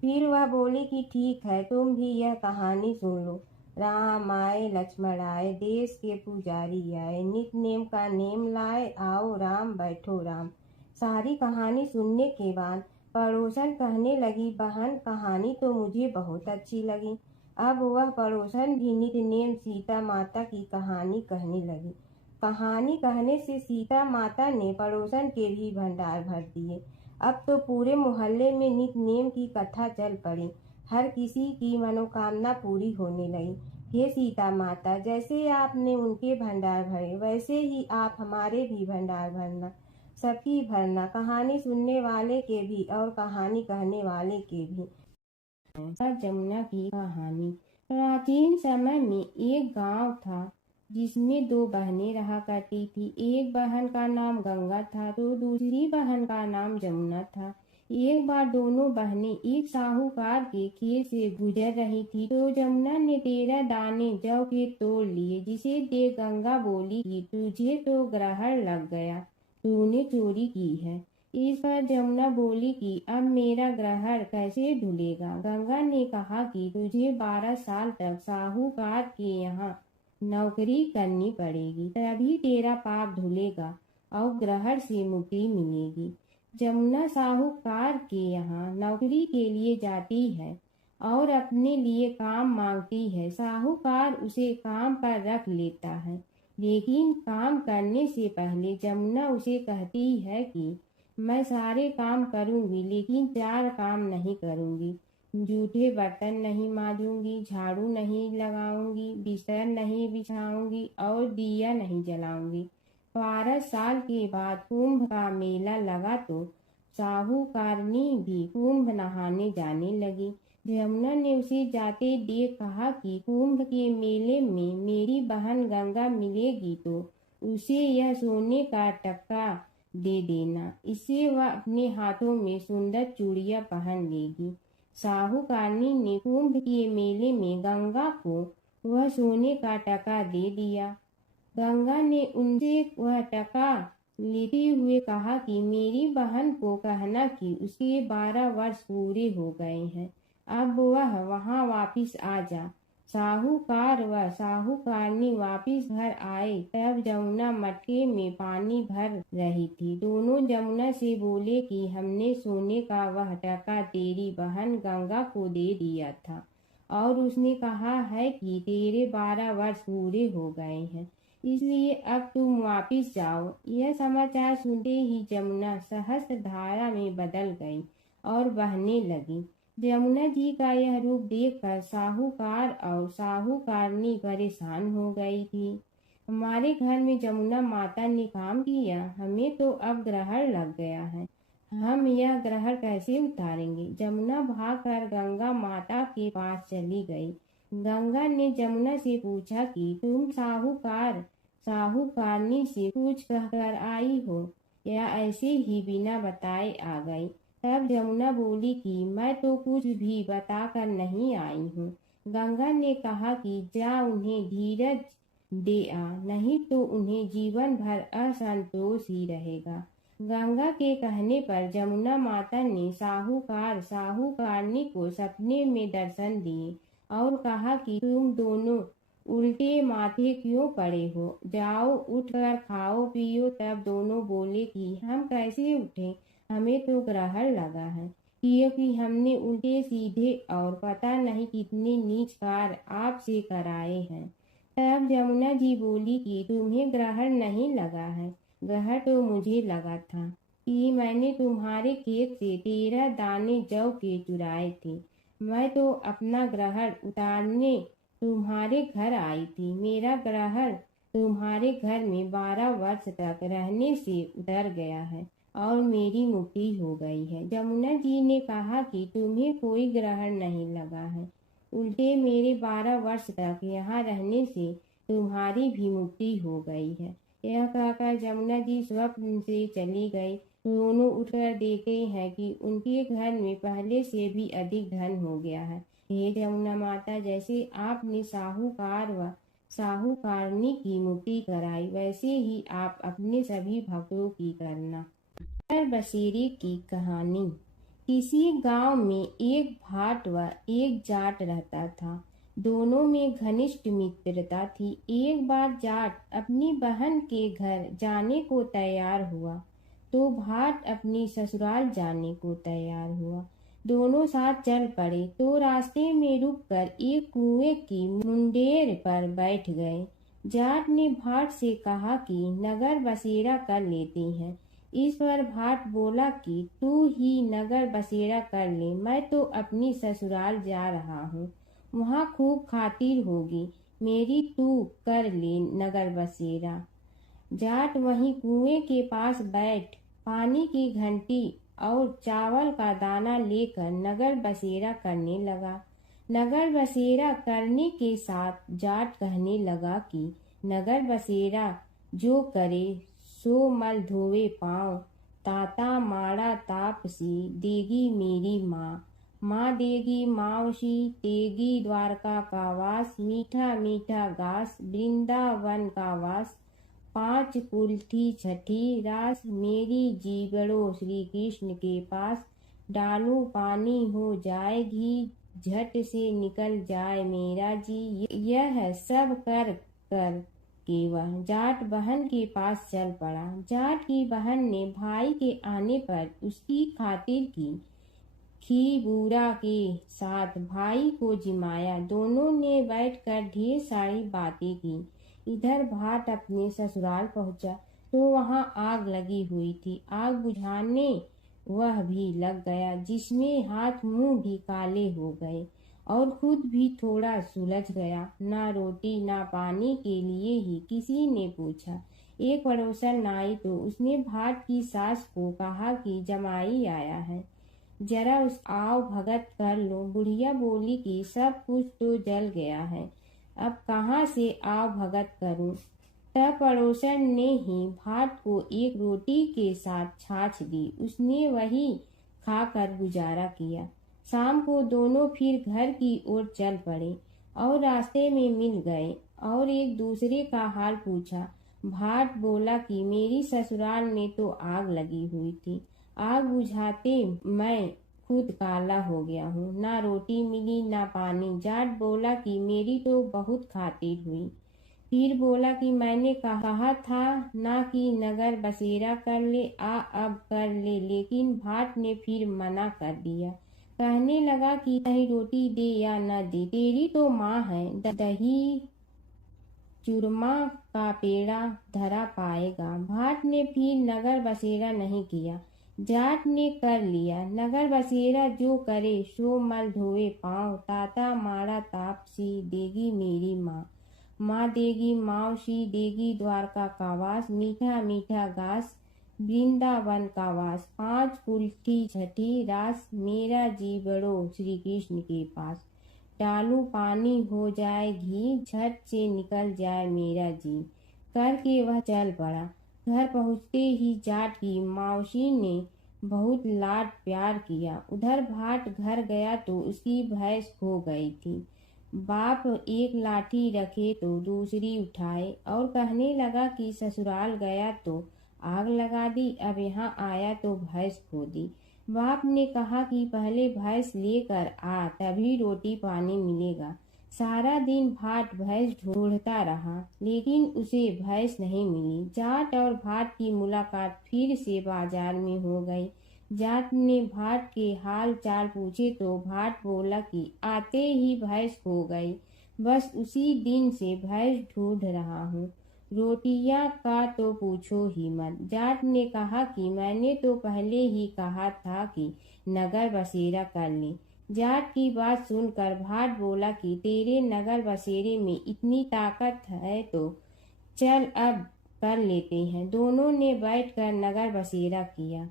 फिर वह बोली कि ठीक है, तुम भी यह कहानी सुन लो। राम आए लक्ष्मण आए, देश के पुजारी आए, नित नेम का नेम लाए, आओ राम बैठो राम। सारी कहानी सुनने के बाद पड़ोसन कहने लगी, बहन कहानी तो मुझे बहुत अच्छी लगी। अब वह पड़ोसन भी नित नेम सीता माता की कहानी कहने लगी। कहानी कहने से सीता माता ने पड़ोसन के भी भंडार भर दिए। अब तो पूरे मोहल्ले में नित नेम की कथा चल पड़ी। हर किसी की मनोकामना पूरी होने लगी। हे सीता माता, जैसे आपने उनके भंडार भरे, वैसे ही आप हमारे भी भंडार भरना, सबकी भरना, कहानी सुनने वाले के भी और कहानी कहने वाले के भी। जमुना की कहानी। प्राचीन समय में एक गांव था जिसमें 2 बहनें रहा करती थी। एक बहन का नाम गंगा था तो दूसरी बहन का नाम जमुना था। एक बार दोनों बहनें एक साहूकार के खेत से गुजर रही थी तो जमुना ने 13 दाने जौ के तोड़ लिए, जिसे देख गंगा बोली कि तुझे तो ग्रहण लग गया, तूने चोरी की है। इस पर जमुना बोली कि अब मेरा ग्रहण कैसे धुलेगा? गंगा ने कहा कि तुझे 12 साल तक साहूकार के यहाँ नौकरी करनी पड़ेगी, तभी तेरा पाप धुलेगा और ग्रहण से मुक्ति मिलेगी। जमुना साहूकार के यहाँ नौकरी के लिए जाती है और अपने लिए काम मांगती है। साहूकार उसे काम पर रख लेता है, लेकिन काम करने से पहले जमुना उसे कहती है कि मैं सारे काम करूंगी लेकिन 4 काम नहीं करूंगी। जूठे बर्तन नहीं मांजूंगी, झाड़ू नहीं लगाऊंगी, बिस्तर नहीं बिछाऊंगी और दिया नहीं जलाऊंगी। 12 साल के बाद कुंभ का मेला लगा तो साहूकारनी भी कुंभ नहाने जाने लगी। जमुना ने उसे जाते देख कहा कि कुंभ के मेले में मेरी बहन गंगा मिलेगी तो उसे यह सोने का टक्का दे देना, इससे वह अपने हाथों में सुंदर चूड़ियां पहन लेगी। साहूकारनी ने कुंभ के मेले में गंगा को वह सोने का टका दे दिया। गंगा ने उनसे वह टका लेते हुए कहा कि मेरी बहन को कहना कि उसके 12 वर्ष पूरे हो गए हैं, अब वह वहां वापिस आ जा। साहूकार व साहूकारनी वापिस घर आए तब जमुना मटके में पानी भर रही थी। दोनों जमुना से बोले कि हमने सोने का वह टका तेरी बहन गंगा को दे दिया था और उसने कहा है कि तेरे 12 वर्ष पूरे हो गए हैं, इसलिए अब तुम वापिस जाओ। यह समाचार सुनते ही जमुना सहस्त्र धारा में बदल गई और बहने लगी। जमुना जी का यह रूप देखकर साहूकार और साहूकारनी परेशान हो गई थी। हमारे घर में जमुना माता ने काम किया, हमें तो अब ग्रहण लग गया है, हम यह ग्रहण कैसे उतारेंगे? जमुना भागकर गंगा माता के पास चली गई। गंगा ने जमुना से पूछा कि तुम साहूकारनी से कुछ कहकर आई हो या ऐसे ही बिना बताए आ गई? तब जमुना बोली कि मैं तो कुछ भी बताकर नहीं आई हूँ। गंगा ने कहा कि जा उन्हें धीरज दे आ, नहीं तो उन्हें जीवन भर असंतोष ही रहेगा। गंगा के कहने पर जमुना माता ने साहूकारनी को सपने में दर्शन दिए और कहा कि तुम दोनों उल्टे माथे क्यों पड़े हो, जाओ उठकर खाओ पियो। तब दोनों बोले कि हम कैसे उठे, हमें तो ग्रहण लगा है, क्योंकि हमने उल्टे सीधे और पता नहीं कितने नीच कार्य आपसे कराए हैं। तब जमुना जी बोली कि तुम्हें ग्रहण नहीं लगा है, ग्रहण तो मुझे लगा था कि मैंने तुम्हारे खेत से 13 दाने जौ के चुराए थे। मैं तो अपना ग्रहण उतारने तुम्हारे घर आई थी। मेरा ग्रहण तुम्हारे घर में 12 वर्ष तक रहने से उतर गया है और मेरी मुक्ति हो गई है। जमुना जी ने कहा कि तुम्हें कोई ग्रहण नहीं लगा है, उल्टे मेरे 12 वर्ष तक यहाँ रहने से तुम्हारी भी मुक्ति हो गई है। यह कहकर जमुना जी स्वप्न से चली गई। दोनों उठकर देखते हैं कि उनके घर में पहले से भी अधिक धन हो गया है। हे जमुना माता, जैसे आपने साहूकार व साहूकारनी की मुक्ति कराई, वैसे ही आप अपने सभी भक्तों की करना। बसेरे की कहानी। किसी गांव में एक भाट व एक जाट रहता था। दोनों में घनिष्ठ मित्रता थी। एक बार जाट अपनी बहन के घर जाने को तैयार हुआ तो भाट अपनी ससुराल जाने को तैयार हुआ। दोनों साथ चल पड़े तो रास्ते में रुककर एक कुएं की मुंडेर पर बैठ गए। जाट ने भाट से कहा कि नगर बसेरा कर लेते हैं। इस पर भाट बोला कि तू ही नगर बसेरा कर ले, मैं तो अपनी ससुराल जा रहा हूँ, वहाँ खूब खातिर होगी मेरी, तू कर ले नगर बसेरा। जाट वहीं कुएं के पास बैठ पानी की घंटी और चावल का दाना लेकर नगर बसेरा करने लगा। नगर बसेरा करने के साथ जाट कहने लगा कि नगर बसेरा जो करे सो मल धोवे पाँव, ताता माड़ा तापसी देगी मेरी माँ, माँ देगी मावशी तेगी द्वारका का वास, मीठा मीठा घास वृंदावन का वास, 5 कुल्ठी छठी रास, मेरी जीवड़ो श्री कृष्ण के पास, डालू पानी हो जाए घी, झट से निकल जाए मेरा जी। यह सब कर कर कि वह जाट बहन के पास चल पड़ा। जाट की बहन ने भाई के आने पर उसकी खातिर की खी बूरा के साथ भाई को जिमाया। दोनों ने बैठकर ढेर सारी बातें की। इधर भाट अपने ससुराल पहुंचा तो वहां आग लगी हुई थी। आग बुझाने वह भी लग गया, जिसमें हाथ मुंह भी काले हो गए और खुद भी थोड़ा सुलझ गया। ना रोटी ना पानी के लिए ही किसी ने पूछा। एक पड़ोसन आई तो उसने भाट की सास को कहा कि जमाई आया है, जरा उस आओ भगत कर लो। बुढ़िया बोली कि सब कुछ तो जल गया है, अब कहाँ से आओ भगत करूं। तब पड़ोसन ने ही भाट को एक रोटी के साथ छाछ दी। उसने वही खाकर गुजारा किया। शाम को दोनों फिर घर की ओर चल पड़े और रास्ते में मिल गए और एक दूसरे का हाल पूछा। भाट बोला कि मेरी ससुराल में तो आग लगी हुई थी, आग बुझाते मैं खुद काला हो गया हूँ, ना रोटी मिली ना पानी। जाट बोला कि मेरी तो बहुत खातिर हुई। फिर बोला कि मैंने कहा था ना कि नगर बसेरा कर ले, अब कर ले। लेकिन भाट ने फिर मना कर दिया। कहने लगा कि चाहे रोटी दे या न दे, तेरी तो माँ है, दही चूरमा का पेड़ा धरा पाएगा। भाट ने फिर नगर बसेरा नहीं किया, जाट ने कर लिया। नगर बसेरा जो करे सो मल धोवे पाँव, ताता माड़ा तापसी देगी मेरी माँ, माँ देगी मावशी देगी द्वारका का वास, मीठा मीठा घास वृंदावन का वास, 5 कुल्ठी छठी रास, मेरा जीवड़ो श्री कृष्ण के पास, डालू पानी हो जाए घी, झट से निकल जाए मेरा जी। करके वह चल पड़ा। घर पहुँचते ही जाट की मावशी ने बहुत लाड प्यार किया। उधर भाट घर गया तो उसकी भैंस खो गई थी। बाप एक लाठी रखे तो दूसरी उठाए और कहने लगा कि ससुराल गया तो आग लगा दी, अब यहाँ आया तो भैंस खो दी। बाप ने कहा कि पहले भैंस लेकर आ, तभी रोटी पानी मिलेगा। सारा दिन भाट भैंस ढूंढता रहा, लेकिन उसे भैंस नहीं मिली। जाट और भाट की मुलाकात फिर से बाजार में हो गई। जाट ने भाट के हाल चाल पूछे तो भाट बोला कि आते ही भैंस खो गई, बस उसी दिन से भैंस ढूंढ रहा हूँ। रोटियां का तो पूछो ही मत। जाट ने कहा कि मैंने तो पहले ही कहा था कि नगर बसेरा कर ले। जाट की बात सुनकर भाट बोला कि तेरे नगर बसेरे में इतनी ताकत है तो चल अब कर लेते हैं। दोनों ने बैठकर नगर बसेरा किया।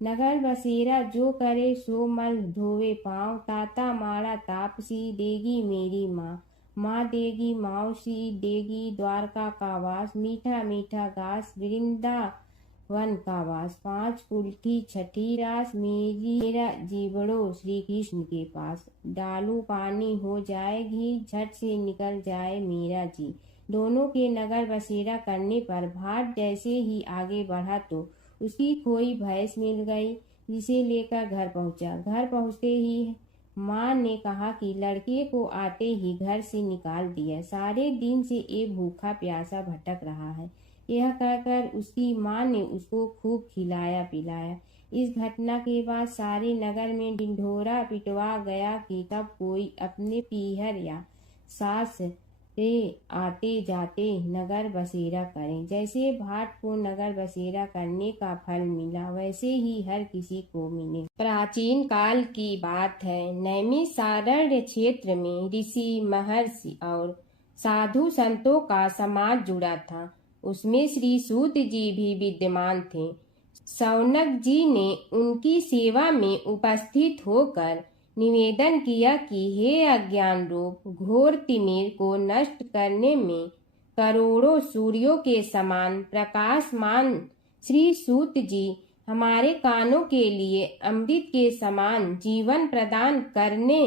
नगर बसेरा जो करे सो मल धोवे पाँव, ताता माड़ा तापसी देगी मेरी माँ। माँ देगी मौसी देगी द्वारका का वास, मीठा मीठा घास वृंदावन का वास। 5 कुल की छठी रास मेरा जीवड़ो श्री कृष्ण के पास। डालू पानी हो जाए घी, झट से निकल जाए मेरा जी। दोनों के नगर बसेरा करने पर भाट जैसे ही आगे बढ़ा तो उसकी खोई भैंस मिल गई, जिसे लेकर घर पहुंचा। घर पहुंचते ही माँ ने कहा कि लड़के को आते ही घर से निकाल दिया, सारे दिन से ये भूखा प्यासा भटक रहा है। यह कहकर उसकी माँ ने उसको खूब खिलाया पिलाया। इस घटना के बाद सारे नगर में ढिंढोरा पिटवा गया कि तब कोई अपने पीहर या सास से आते जाते नगर बसेरा करें। जैसे भाट को नगर बसेरा करने का फल मिला, वैसे ही हर किसी को मिले। प्राचीन काल की बात है। नैमिषारण्य क्षेत्र में ऋषि महर्षि और साधु संतों का समाज जुड़ा था। उसमें श्री सूत जी भी विद्यमान थे। शौनक जी ने उनकी सेवा में उपस्थित होकर निवेदन किया कि हे अज्ञान रूप घोर तिमिर को नष्ट करने में करोड़ों सूर्यों के समान प्रकाशमान श्री सूत जी हमारे कानों के लिए अमृत के समान जीवन प्रदान करने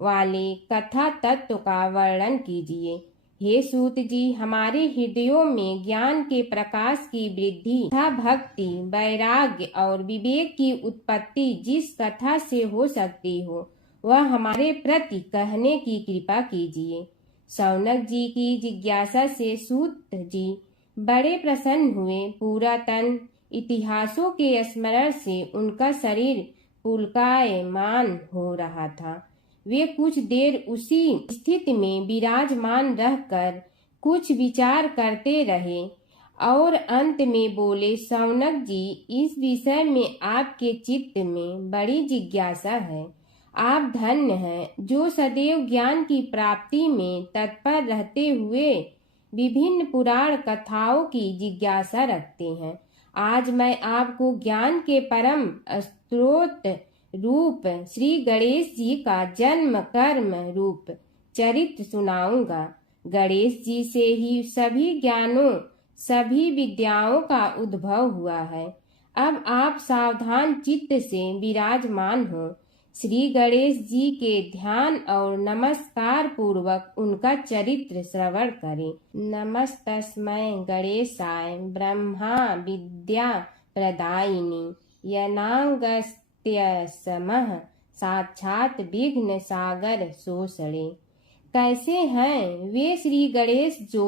वाले कथा तत्व का वर्णन कीजिए। हे सूत जी, हमारे हृदयों में ज्ञान के प्रकाश की वृद्धि तथा भक्ति, वैराग्य और विवेक की उत्पत्ति जिस कथा से हो सकती हो, वह हमारे प्रति कहने की कृपा कीजिए। शौनक जी की जिज्ञासा से सूत जी बड़े प्रसन्न हुए। पुरातन इतिहासों के स्मरण से उनका शरीर पुलकायमान हो रहा था। वे कुछ देर उसी स्थिति में विराजमान रहकर कुछ विचार करते रहे और अंत में बोले, शौनक जी, इस विषय में आपके चित्त में बड़ी जिज्ञासा है। आप धन्य हैं जो सदैव ज्ञान की प्राप्ति में तत्पर रहते हुए विभिन्न पुराण कथाओं की जिज्ञासा रखते हैं। आज मैं आपको ज्ञान के परम स्रोत रूप श्री गणेश जी का जन्म कर्म रूप चरित्र सुनाऊंगा। गणेश जी से ही सभी ज्ञानों सभी विद्याओं का उद्भव हुआ है। अब आप सावधान चित्त से विराजमान हो। श्री गणेश जी के ध्यान और नमस्कार पूर्वक उनका चरित्र श्रवण करें। नमस्तस्मै गणेशाय ब्रह्मा विद्या प्रदायिनी यनांगस्त्यसमः साक्षात विघ्न सागर सोसड़े। कैसे हैं वे श्री गणेश जो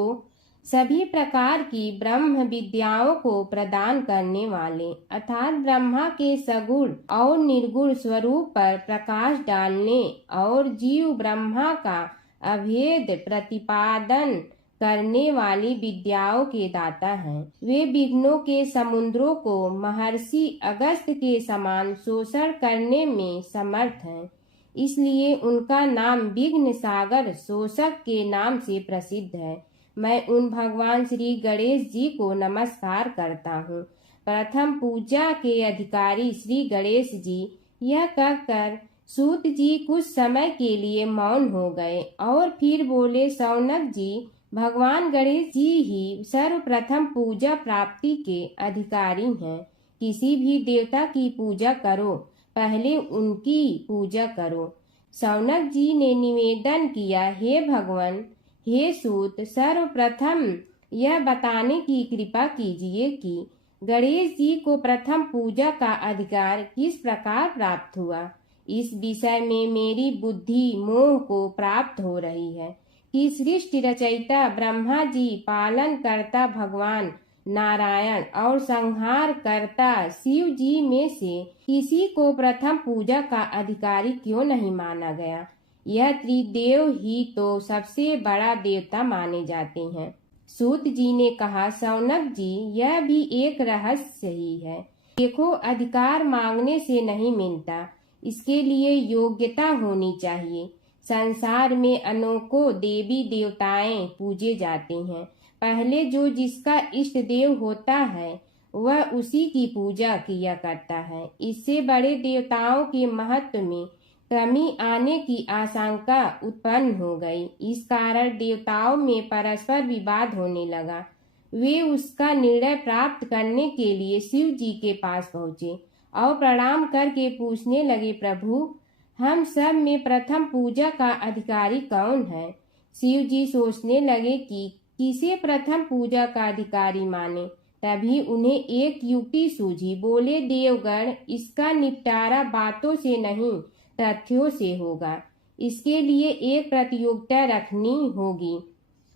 सभी प्रकार की ब्रह्म विद्याओं को प्रदान करने वाले, अर्थात ब्रह्मा के सगुण और निर्गुण स्वरूप पर प्रकाश डालने और जीव ब्रह्मा का अभेद प्रतिपादन करने वाली विद्याओं के दाता हैं। वे विघ्नों के समुद्रों को महर्षि अगस्त के समान शोषण करने में समर्थ हैं, इसलिए उनका नाम विघ्न सागर शोषक के नाम से प्रसिद्ध है। मैं उन भगवान श्री गणेश जी को नमस्कार करता हूँ। प्रथम पूजा के अधिकारी श्री गणेश जी, यह कहकर सूत जी कुछ समय के लिए मौन हो गए और फिर बोले, शौनक जी, भगवान गणेश जी ही सर्वप्रथम पूजा प्राप्ति के अधिकारी हैं, किसी भी देवता की पूजा करो, पहले उनकी पूजा करो। शौनक जी ने निवेदन किया, हे भगवान, हे सूत, सर्वप्रथम यह बताने की कृपा कीजिए कि गणेश जी को प्रथम पूजा का अधिकार किस प्रकार प्राप्त हुआ। इस विषय में मेरी बुद्धि मोह को प्राप्त हो रही है कि सृष्टि रचयिता ब्रह्मा जी, पालन करता भगवान नारायण और संहार करता शिव जी में से किसी को प्रथम पूजा का अधिकारी क्यों नहीं माना गया। यह त्रिदेव ही तो सबसे बड़ा देवता माने जाते हैं। सूत जी ने कहा, शौनक जी, यह भी एक रहस्य ही है। देखो, अधिकार मांगने से नहीं मिलता, इसके लिए योग्यता होनी चाहिए। संसार में अनेकों देवी देवताएं पूजे जाते हैं। पहले जो जिसका इष्ट देव होता है वह उसी की पूजा किया करता है। इससे बड़े देवताओं के महत्व में कमी आने की आशंका उत्पन्न हो गई। इस कारण देवताओं में परस्पर विवाद होने लगा। वे उसका निर्णय प्राप्त करने के लिए शिव जी के पास पहुँचे और प्रणाम करके पूछने लगे, प्रभु, हम सब में प्रथम पूजा का अधिकारी कौन है। शिव जी सोचने लगे कि किसे प्रथम पूजा का अधिकारी माने। तभी उन्हें एक युक्ति सूझी। बोले, देवगण, इसका निपटारा बातों से नहीं तथ्यों से होगा। इसके लिए एक प्रतियोगिता रखनी होगी,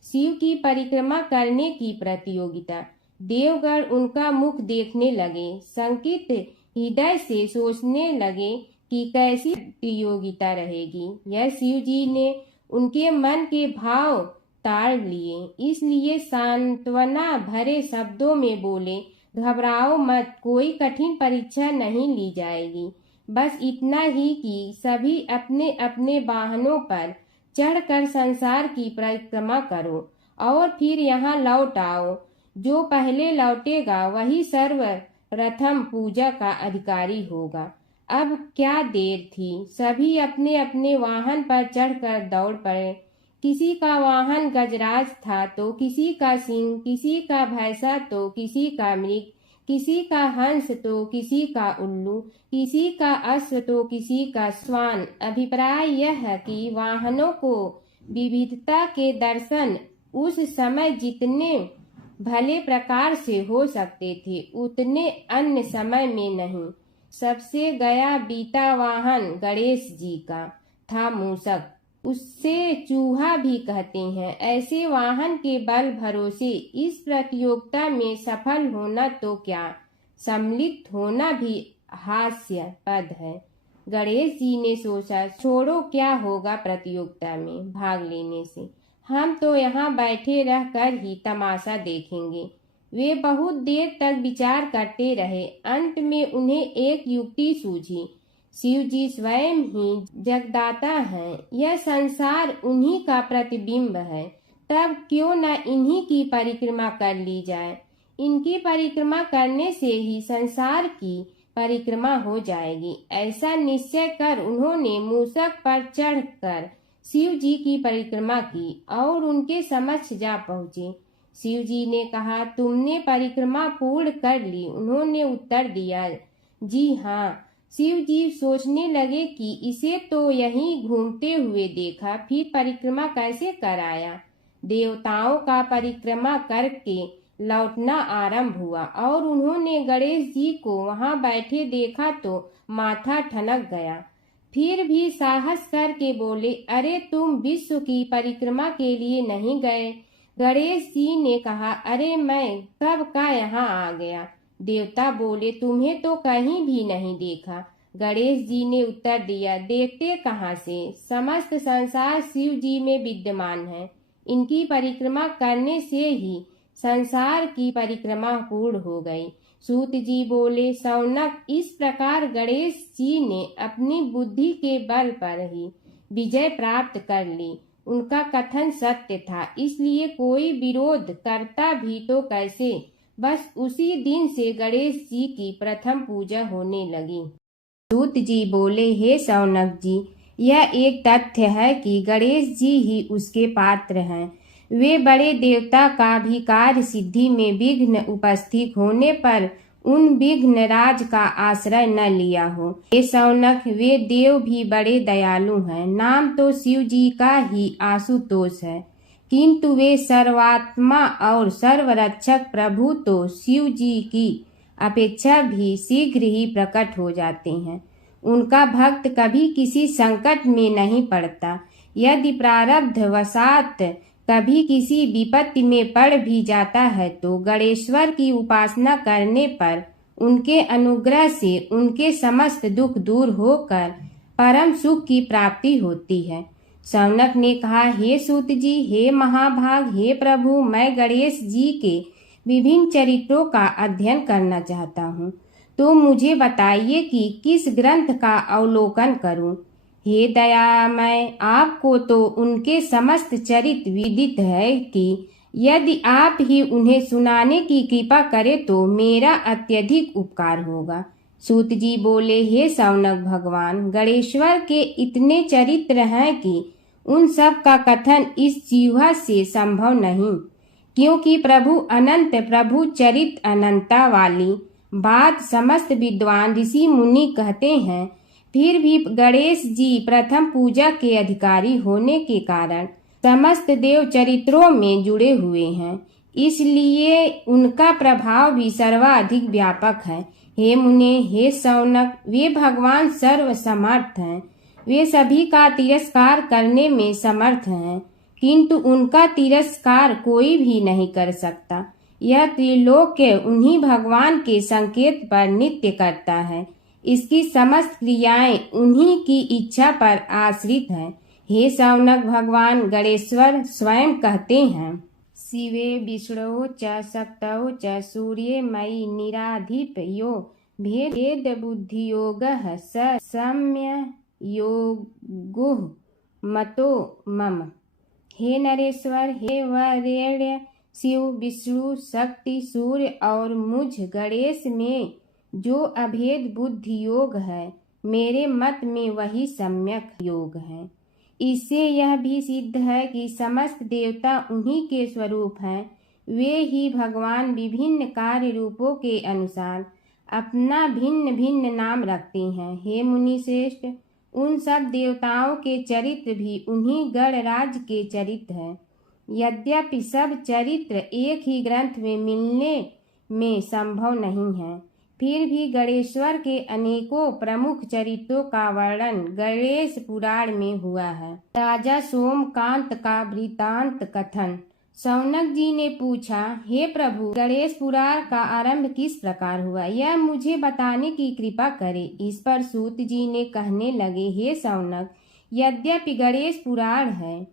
शिव की परिक्रमा करने की प्रतियोगिता। देवगण उनका मुख देखने लगे, शंकित हृदय से सोचने लगे कि कैसी प्रतियोगिता रहेगी। यह शिव जी ने उनके मन के भाव ताड़ लिए, इसलिए सांत्वना भरे शब्दों में बोले, घबराओ मत, कोई कठिन परीक्षा नहीं ली जाएगी। बस इतना ही कि सभी अपने अपने वाहनों पर चढ़कर संसार की परिक्रमा करो और फिर यहाँ लौट आओ। जो पहले लौटेगा वही सर्वप्रथम पूजा का अधिकारी होगा। अब क्या देर थी, सभी अपने अपने वाहन पर चढ़कर दौड़ पड़े। किसी का वाहन गजराज था तो किसी का सिंह, किसी का भैंसा तो किसी का मृग, किसी का हंस तो किसी का उल्लू, किसी का अश्व तो किसी का श्वान। अभिप्राय यह है कि वाहनों को विविधता के दर्शन उस समय जितने भले प्रकार से हो सकते थे उतने अन्य समय में नहीं। सबसे गया बीता वाहन गणेश जी का था मूषक, उससे चूहा भी कहते हैं। ऐसे वाहन के बल भरोसे इस प्रतियोगिता में सफल होना तो क्या, सम्मिलित होना भी हास्यास्पद है। गणेश जी ने सोचा, छोड़ो, क्या होगा प्रतियोगिता में भाग लेने से, हम तो यहाँ बैठे रहकर ही तमाशा देखेंगे। वे बहुत देर तक विचार करते रहे। अंत में उन्हें एक युक्ति सूझी। शिव जी स्वयं ही जगदाता हैं, यह संसार उन्हीं का प्रतिबिंब है, तब क्यों न इन्हीं की परिक्रमा कर ली जाए। इनकी परिक्रमा करने से ही संसार की परिक्रमा हो जाएगी। ऐसा निश्चय कर उन्होंने मूषक पर चढ़कर शिव जी की परिक्रमा की और उनके समक्ष जा पहुँचे। शिव जी ने कहा, तुमने परिक्रमा पूर्ण कर ली। उन्होंने उत्तर दिया, जी हाँ। शिव जी सोचने लगे कि इसे तो यहीं घूमते हुए देखा, फिर परिक्रमा कैसे कराया। देवताओं का परिक्रमा करके लौटना आरंभ हुआ और उन्होंने गणेश जी को वहां बैठे देखा तो माथा ठनक गया। फिर भी साहस करके बोले, अरे तुम विश्व की परिक्रमा के लिए नहीं गए। गणेश जी ने कहा, अरे मैं कब का यहाँ आ गया। देवता बोले, तुम्हें तो कहीं भी नहीं देखा। गणेश जी ने उत्तर दिया, देखते कहाँ से, समस्त संसार शिव जी में विद्यमान है। इनकी परिक्रमा करने से ही संसार की परिक्रमा पूर्ण हो गई। सूत जी बोले, शौनक, इस प्रकार गणेश जी ने अपनी बुद्धि के बल पर ही विजय प्राप्त कर ली। उनका कथन सत्य था, इसलिए कोई विरोध करता भी तो कैसे। बस उसी दिन से गणेश जी की प्रथम पूजा होने लगी। सूत जी बोले, हे शौनक जी, यह एक तथ्य है कि गणेश जी ही उसके पात्र हैं। वे बड़े देवता का भी कार्य सिद्धि में विघ्न उपस्थित होने पर उन विघ्नराज का आश्रय न लिया हो। हे शौनक, वे देव भी बड़े दयालु हैं। नाम तो शिव जी का ही आशुतोष है, किंतु वे सर्वात्मा और सर्वरक्षक प्रभु तो शिव जी की अपेक्षा भी शीघ्र ही प्रकट हो जाते हैं। उनका भक्त कभी किसी संकट में नहीं पड़ता। यदि प्रारब्ध वशात कभी किसी विपत्ति में पड़ भी जाता है तो गणेश्वर की उपासना करने पर उनके अनुग्रह से उनके समस्त दुख दूर होकर परम सुख की प्राप्ति होती है। शौनक ने कहा, हे सूत जी, हे महाभाग, हे प्रभु, मैं गणेश जी के विभिन्न चरित्रों का अध्ययन करना चाहता हूँ, तो मुझे बताइए कि किस ग्रंथ का अवलोकन करूं। हे दयामय, आपको तो उनके समस्त चरित्र विदित है कि यदि आप ही उन्हें सुनाने की कृपा करें तो मेरा अत्यधिक उपकार होगा। सूत जी बोले, हे शौनक भगवान, गणेश्वर के इतने चरित्र हैं कि उन सब का कथन इस जीवा से संभव नहीं, क्योंकि प्रभु अनंत, प्रभु चरित्र अनंता वाली बात समस्त विद्वान ऋषि मुनि कहते हैं। फिर भी गणेश जी प्रथम पूजा के अधिकारी होने के कारण समस्त देव चरित्रों में जुड़े हुए हैं, इसलिए उनका प्रभाव भी सर्वाधिक व्यापक है। हे मुने, हे शौनक, वे भगवान सर्व समर्थ हैं। वे सभी का तिरस्कार करने में समर्थ हैं, किंतु उनका तिरस्कार कोई भी नहीं कर सकता। यह त्रिलोक्य उन्हीं भगवान के संकेत पर नित्य करता है। इसकी समस्त क्रियाएं उन्हीं की इच्छा पर आश्रित हैं। हे शौनक भगवान, गणेश्वर स्वयं कहते हैं, शिवे विष्णो च शक्तौ च सूर्ये मयि निराधिप यो भेद बुद्धि योगः स सम्य योगुः मतो मम। हे नरेश्वर, हे वरेण्य, शिव, विष्णु, शक्ति, सूर्य और मुझ गणेश में जो अभेद बुद्धि योग है, मेरे मत में वही सम्यक योग है। इससे यह भी सिद्ध है कि समस्त देवता उन्हीं के स्वरूप हैं। वे ही भगवान विभिन्न कार्य रूपों के अनुसार अपना भिन्न भिन्न नाम रखते हैं। हे मुनि श्रेष्ठ, उन सब देवताओं के चरित्र भी उन्हीं गणराज के चरित्र हैं। यद्यपि सब चरित्र एक ही ग्रंथ में मिलने में संभव नहीं है, फिर भी गणेश्वर के अनेकों प्रमुख चरित्रों का वर्णन गणेश पुराण में हुआ है। राजा सोमकांत का वृतांत कथन। शौनक जी ने पूछा, हे प्रभु, गणेश पुराण का आरंभ किस प्रकार हुआ, यह मुझे बताने की कृपा करें। इस पर सूत जी ने कहने लगे, हे शौनक, यद्यपि गणेश पुराण है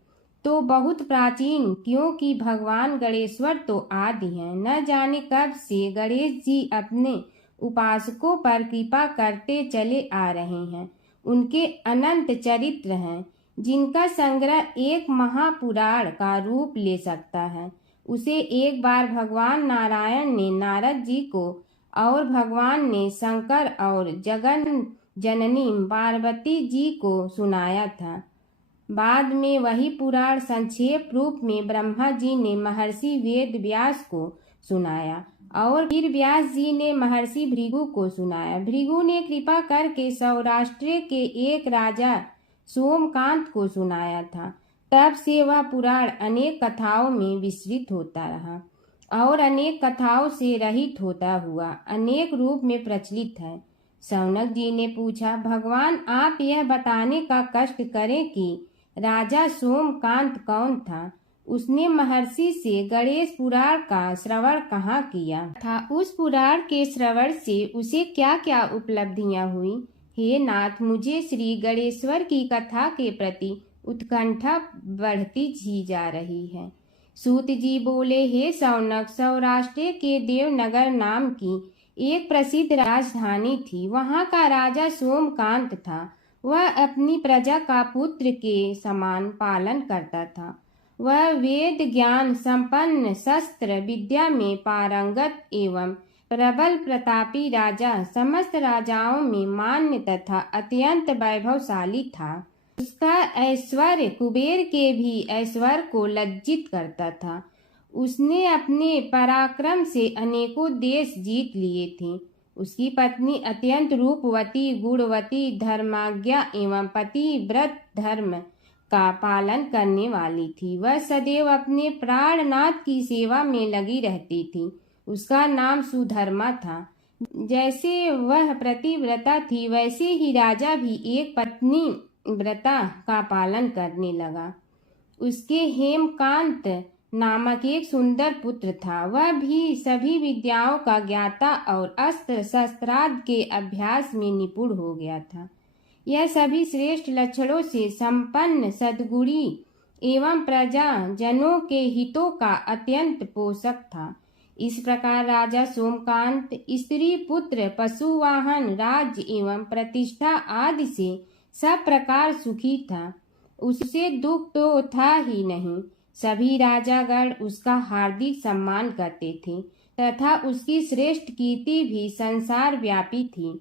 तो बहुत प्राचीन, क्योंकि भगवान गणेश्वर तो आदि हैं। न जाने कब से गणेश जी अपने उपासकों पर कृपा करते चले आ रहे हैं। उनके अनंत चरित्र हैं, जिनका संग्रह एक महापुराण का रूप ले सकता है। उसे एक बार भगवान नारायण ने नारद जी को और भगवान ने शंकर और जगन जननी पार्वती जी को सुनाया था। बाद में वही पुराण संक्षेप रूप में ब्रह्मा जी ने महर्षि वेद व्यास को सुनाया और फिर व्यास जी ने महर्षि भृगु को सुनाया। भृगु ने कृपा करके सौराष्ट्र के एक राजा सोमकांत को सुनाया था। तब से वह पुराण अनेक कथाओं में विस्तृत होता रहा और अनेक कथाओं से रहित होता हुआ अनेक रूप में प्रचलित है। शौनक जी ने पूछा, भगवान, आप यह बताने का कष्ट करें कि राजा सोमकांत कौन था। उसने महर्षि से गणेश पुराण का श्रवण कहाँ किया था, उस पुराण के श्रवण से उसे क्या क्या उपलब्धियां हुई। हे नाथ, मुझे श्री गणेश्वर की कथा के प्रति उत्कंठा बढ़ती ही जा रही है। सूत जी बोले, हे शौनक, सौराष्ट्र के देवनगर नाम की एक प्रसिद्ध राजधानी थी। वहाँ का राजा सोमकांत था। वह अपनी प्रजा का पुत्र के समान पालन करता था। वह वेद ज्ञान संपन्न, शस्त्र विद्या में पारंगत एवं प्रबल प्रतापी राजा, समस्त राजाओं में मान्य तथा अत्यंत वैभवशाली था। उसका ऐश्वर्य कुबेर के भी ऐश्वर्य को लज्जित करता था। उसने अपने पराक्रम से अनेकों देश जीत लिए थे। उसकी पत्नी अत्यंत रूपवती, गुणवती, धर्माज्ञा एवं पतिव्रत धर्म का पालन करने वाली थी। वह सदैव अपने प्राणनाथ की सेवा में लगी रहती थी। उसका नाम सुधर्मा था। जैसे वह प्रतिव्रता थी, वैसे ही राजा भी एक पत्नी व्रता का पालन करने लगा। उसके हेमकांत नामक एक सुंदर पुत्र था। वह भी सभी विद्याओं का ज्ञाता और अस्त्र शस्त्रादि के अभ्यास में निपुण हो गया था। यह सभी श्रेष्ठ लक्षणों से संपन्न सद्गुणी एवं प्रजा जनों के हितों का अत्यंत पोषक था। इस प्रकार राजा सोमकांत स्त्री पुत्र पशुवाहन राज्य एवं प्रतिष्ठा आदि से सब प्रकार सुखी था। उससे दुख तो था ही नहीं। सभी राजागण उसका हार्दिक सम्मान करते थे तथा उसकी श्रेष्ठ कीर्ति भी संसार व्यापी थी।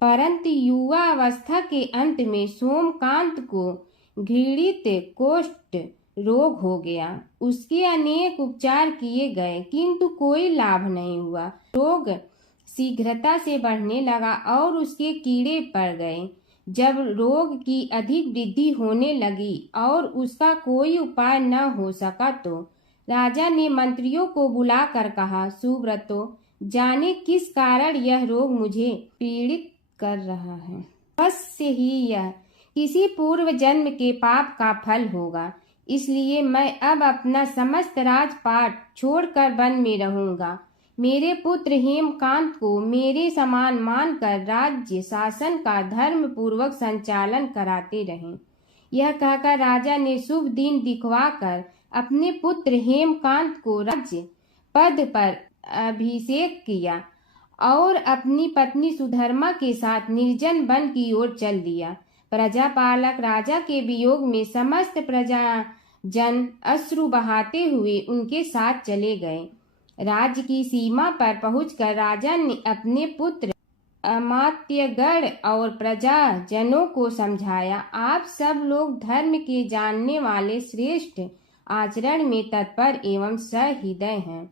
परंतु युवावस्था के अंत में सोमकांत को घृणित कोष्ठ रोग हो गया। उसके अनेक उपचार किए गए किंतु कोई लाभ नहीं हुआ। रोग शीघ्रता से बढ़ने लगा और उसके कीड़े पड़ गए। जब रोग की अधिक वृद्धि होने लगी और उसका कोई उपाय न हो सका तो राजा ने मंत्रियों को बुलाकर कहा, सुव्रतो, जाने किस कारण यह रोग मुझे पीड़ित कर रहा है। अवश्य ही यह किसी पूर्व जन्म के पाप का फल होगा। इसलिए मैं अब अपना समस्त राजपाट छोड़कर वन में रहूंगा। मेरे पुत्र हेमकांत को मेरे समान मानकर राज्य शासन का धर्म पूर्वक संचालन कराते रहें। यह कहकर राजा ने शुभ दिन दिखवाकर अपने पुत्र हेमकांत को राज्य पद पर अभिषेक किया और अपनी पत्नी सुधर्मा के साथ निर्जन वन की ओर चल दिया। प्रजापालक राजा के वियोग में समस्त प्रजा जन अश्रु बहाते हुए उनके साथ चले गए। राज्य की सीमा पर पहुंचकर राजा ने अपने पुत्र अमात्यगण और प्रजा जनों को समझाया, आप सब लोग धर्म के जानने वाले, श्रेष्ठ आचरण में तत्पर एवं सहृदय हैं।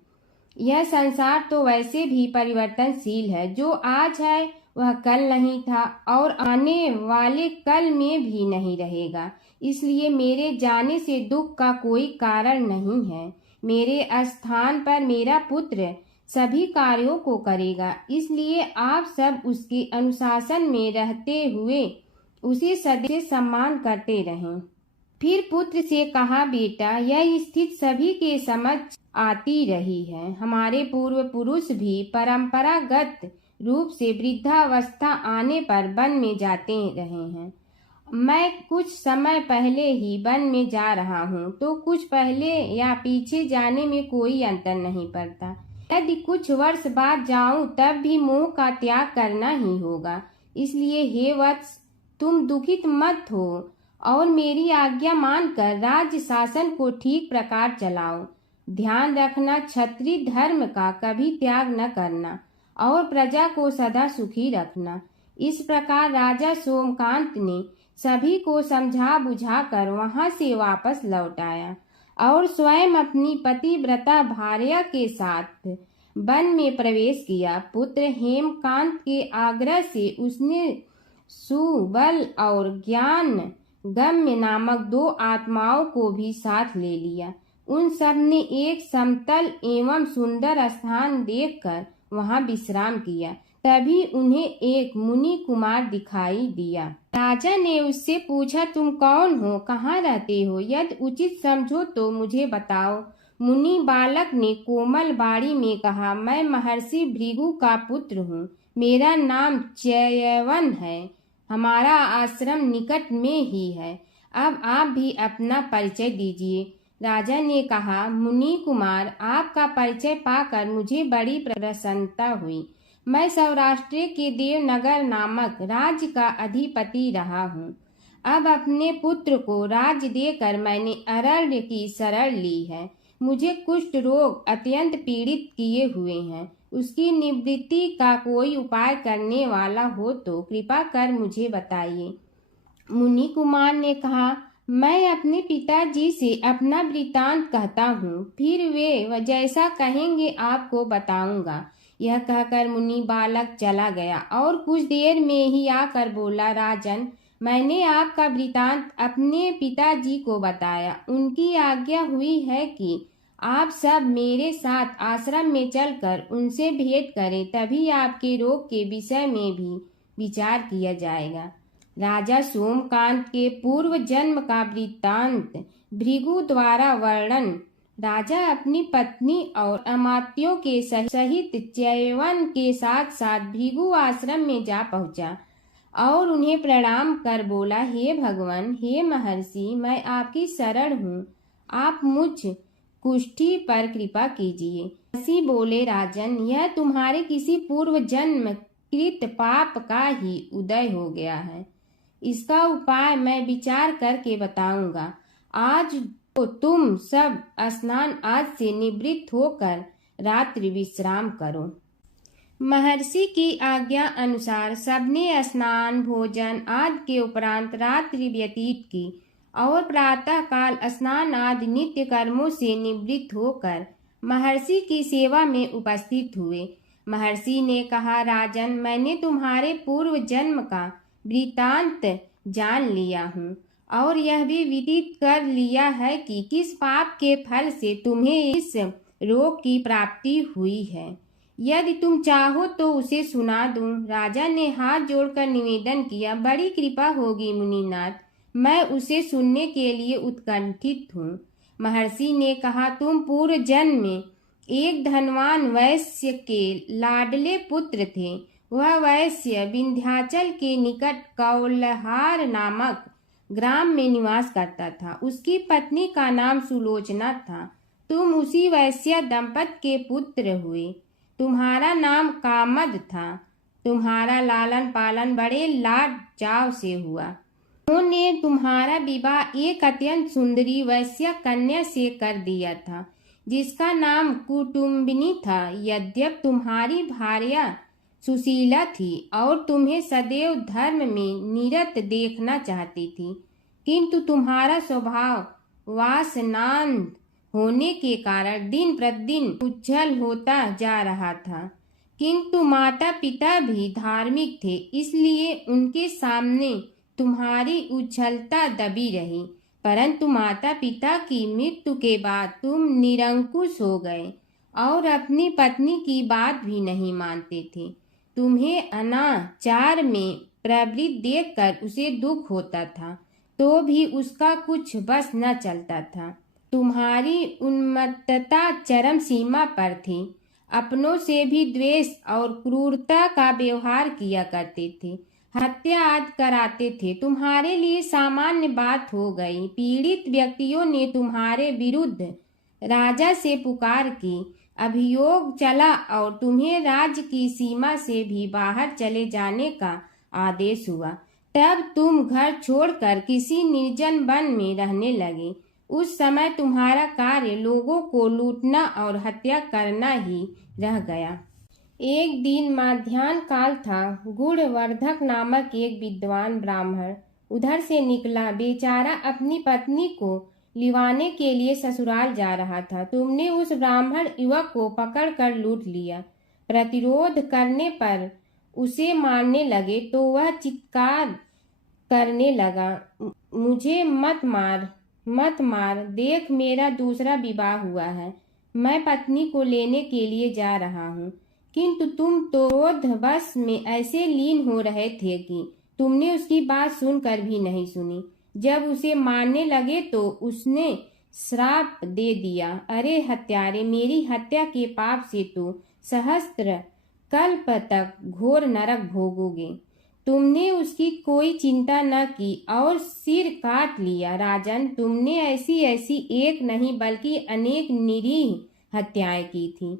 यह संसार तो वैसे भी परिवर्तनशील है। जो आज है वह कल नहीं था और आने वाले कल में भी नहीं रहेगा। इसलिए मेरे जाने से दुख का कोई कारण नहीं है। मेरे स्थान पर मेरा पुत्र सभी कार्यों को करेगा। इसलिए आप सब उसके अनुशासन में रहते हुए उसे सदैव सम्मान करते रहें। फिर पुत्र से कहा, बेटा, यह स्थिति सभी के समझ आती रही है। हमारे पूर्व पुरुष भी परंपरागत रूप से वृद्धावस्था आने पर वन में जाते रहे हैं। मैं कुछ समय पहले ही वन में जा रहा हूँ, तो कुछ पहले या पीछे जाने में कोई अंतर नहीं पड़ता। यदि कुछ वर्ष बाद जाऊं तब भी मोह का त्याग करना ही होगा। इसलिए हे वत्स, तुम दुखित मत हो और मेरी आज्ञा मानकर राज्य शासन को ठीक प्रकार चलाओ। ध्यान रखना, क्षत्रिय धर्म का कभी त्याग न करना और प्रजा को सदा सुखी रखना। इस प्रकार राजा सोमकांत ने सभी को समझा बुझाकर वहां से वापस लौट आया और स्वयं अपनी पतिव्रता भार्या के साथ वन में प्रवेश किया। पुत्र हेमकांत के आग्रह से उसने सुबल और ज्ञान गम्य नामक 2 आत्माओं को भी साथ ले लिया। उन सब ने एक समतल एवं सुंदर स्थान देखकर वहां विश्राम किया। तभी उन्हें एक मुनि कुमार दिखाई दिया। राजा ने उससे पूछा, तुम कौन हो, कहाँ रहते हो? यदि उचित समझो तो मुझे बताओ। मुनि बालक ने कोमल बाणी में कहा, मैं महर्षि भृगु का पुत्र हूँ। मेरा नाम च्यवन है। हमारा आश्रम निकट में ही है। अब आप भी अपना परिचय दीजिए। राजा ने कहा, मुनि कुमार, आपका परिचय पाकर मुझे बड़ी प्रसन्नता हुई। मैं सौराष्ट्र के देवनगर नामक राज्य का अधिपति रहा हूँ। अब अपने पुत्र को राज्य देकर मैंने अरण्य की शरण ली है। मुझे कुष्ठ रोग अत्यंत पीड़ित किए हुए हैं। उसकी निवृत्ति का कोई उपाय करने वाला हो तो कृपा कर मुझे बताइए। मुनि कुमार ने कहा, मैं अपने पिताजी से अपना वृतांत कहता हूँ, फिर वे जैसा कहेंगे आपको बताऊंगा। यह कहकर मुनि बालक चला गया और कुछ देर में ही आकर बोला, राजन, मैंने आपका वृतांत अपने पिताजी को बताया। उनकी आज्ञा हुई है कि आप सब मेरे साथ आश्रम में चलकर उनसे भेंट करें, तभी आपके रोग के विषय में भी विचार किया जाएगा। राजा सोमकांत के पूर्व जन्म का वृत्तांत भृगु द्वारा वर्णन। राजा अपनी पत्नी और अमात्यों के सहित च्यवन के साथ साथ भृगु आश्रम में जा पहुंचा और उन्हें प्रणाम कर बोला, हे भगवान, हे महर्षि, मैं आपकी शरण हूँ, आप मुझ कुष्ठी पर कृपा कीजिए। महर्षि बोले, राजन, यह तुम्हारे किसी पूर्व जन्म कृत पाप का ही उदय हो गया है। इसका उपाय मैं विचार करके बताऊंगा। आज तो तुम सब स्नान आज से निवृत्त होकर रात्रि विश्राम करो। महर्षि की आज्ञा अनुसार सबने स्नान, भोजन आदि के उपरांत रात्रि व्यतीत की और प्रातः काल स्नान आदि नित्य कर्मों से निवृत्त होकर महर्षि की सेवा में उपस्थित हुए। महर्षि ने कहा, राजन, मैंने तुम्हारे पूर्व जन्म का वृतांत जान लिया हूँ और यह भी विदित कर लिया है कि किस पाप के फल से तुम्हें इस रोग की प्राप्ति हुई है। यदि तुम चाहो तो उसे सुना दूं। राजा ने हाथ जोड़कर निवेदन किया, बड़ी कृपा होगी मुनिनाथ, मैं उसे सुनने के लिए उत्कंठित हूँ। महर्षि ने कहा, तुम पूर्व जन्म में एक धनवान वैश्य के लाडले पुत्र थे। वह वैश्य विंध्याचल के निकट कौलहार नामक ग्राम में निवास करता था। उसकी पत्नी का नाम सुलोचना था। तुम उसी वैश्य दंपत के पुत्र हुए। तुम्हारा नाम कामद था। तुम्हारा लालन पालन बड़े लाड चाव से हुआ। उन्होंने तुम्हारा विवाह एक अत्यंत सुंदरी वैश्य कन्या से कर दिया था, जिसका नाम कुटुम्बिनी था। यद्यप तुम्हारी भार्या सुशीला थी और तुम्हें सदैव धर्म में निरत देखना चाहती थी, किंतु तुम्हारा स्वभाव वासनांध होने के कारण दिन प्रतिदिन उज्जवल होता जा रहा था। किंतु माता पिता भी धार्मिक थे, इसलिए उनके सामने तुम्हारी उज्ज्वलता दबी रही। परंतु माता पिता की मृत्यु के बाद तुम निरंकुश हो गए और अपनी पत्नी की बात भी नहीं मानते थे। तुम्हें अनाचार में प्रवृत्त देखकर उसे दुख होता था, तो भी उसका कुछ बस न चलता था। तुम्हारी उन्मत्तता चरम सीमा पर थी। अपनों से भी द्वेष और क्रूरता का व्यवहार किया करते थे। हत्या आदि कराते थे। तुम्हारे लिए सामान्य बात हो गई। पीड़ित व्यक्तियों ने तुम्हारे विरुद्ध राजा से पुकार की। अभियोग चला और तुम्हें राज्य की सीमा से भी बाहर चले जाने का आदेश हुआ। तब तुम घर छोड़कर किसी निर्जन वन में रहने लगे। उस समय तुम्हारा कार्य लोगों को लूटना और हत्या करना ही रह गया। एक दिन माध्याह्न काल था। गुणवर्धक नामक एक विद्वान ब्राह्मण उधर से निकला। बेचारा अपनी पत्नी को लिवाने के लिए ससुराल जा रहा था। तुमने उस ब्राह्मण युवक को पकड़कर लूट लिया। प्रतिरोध करने पर उसे मारने लगे तो वह चित्कार करने लगा, मुझे मत मार, मत मार, देख मेरा दूसरा विवाह हुआ है। मैं पत्नी को लेने के लिए जा रहा हूँ। किंतु तुम तो क्रोधवश में ऐसे लीन हो रहे थे कि तुमने उसकी बात सुनकर भी नहीं सुनी। जब उसे मारने लगे तो उसने श्राप दे दिया, अरे हत्यारे, मेरी हत्या के पाप से तो सहस्त्र कल्प तक घोर नरक भोगोगे। तुमने उसकी कोई चिंता न की और सिर काट लिया। राजन, तुमने ऐसी ऐसी एक नहीं बल्कि अनेक निरीह हत्याएं की थी,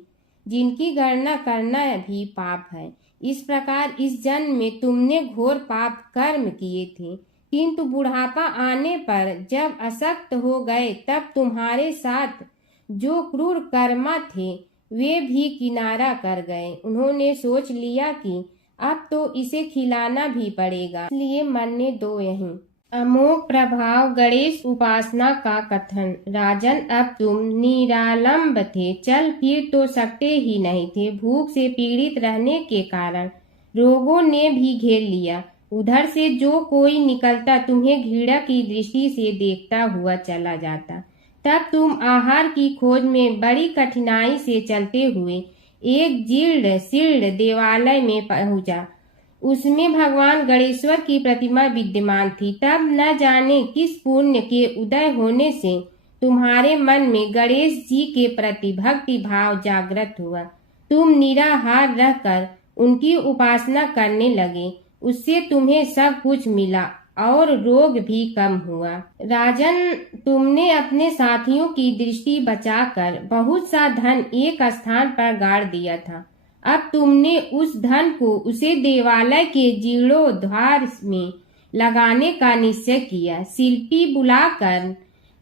जिनकी गणना करना भी पाप है। इस प्रकार इस जन्म में तुमने घोर पाप कर्म किए थे, किंतु बुढ़ापा आने पर जब अशक्त हो गए तब तुम्हारे साथ जो क्रूर कर्मा थे वे भी किनारा कर गए। उन्होंने सोच लिया कि अब तो इसे खिलाना भी पड़ेगा, इसलिए मरने दो यहीं। अमोघ प्रभाव गणेश उपासना का कथन। राजन, अब तुम निरालंब थे, चल फिर तो सकते ही नहीं थे। भूख से पीड़ित रहने के कारण रोगों ने भी घेर लिया। उधर से जो कोई निकलता तुम्हें घृणा की दृष्टि से देखता हुआ चला जाता। तब तुम आहार की खोज में बड़ी कठिनाई से चलते हुए एक जीर्ण शीर्ण देवालय में पहुंचा। उसमें भगवान गणेश्वर की प्रतिमा विद्यमान थी। तब न जाने किस पुण्य के उदय होने से तुम्हारे मन में गणेश जी के प्रति भक्ति भाव जागृत हुआ। तुम निराहार रहकर उनकी उपासना करने लगे। उससे तुम्हें सब कुछ मिला और रोग भी कम हुआ। राजन, तुमने अपने साथियों की दृष्टि बचाकर बहुत सा धन एक स्थान पर गाड़ दिया था। अब तुमने उस धन को उसे देवालय के जीर्णोद्धार में लगाने का निश्चय किया। शिल्पी बुलाकर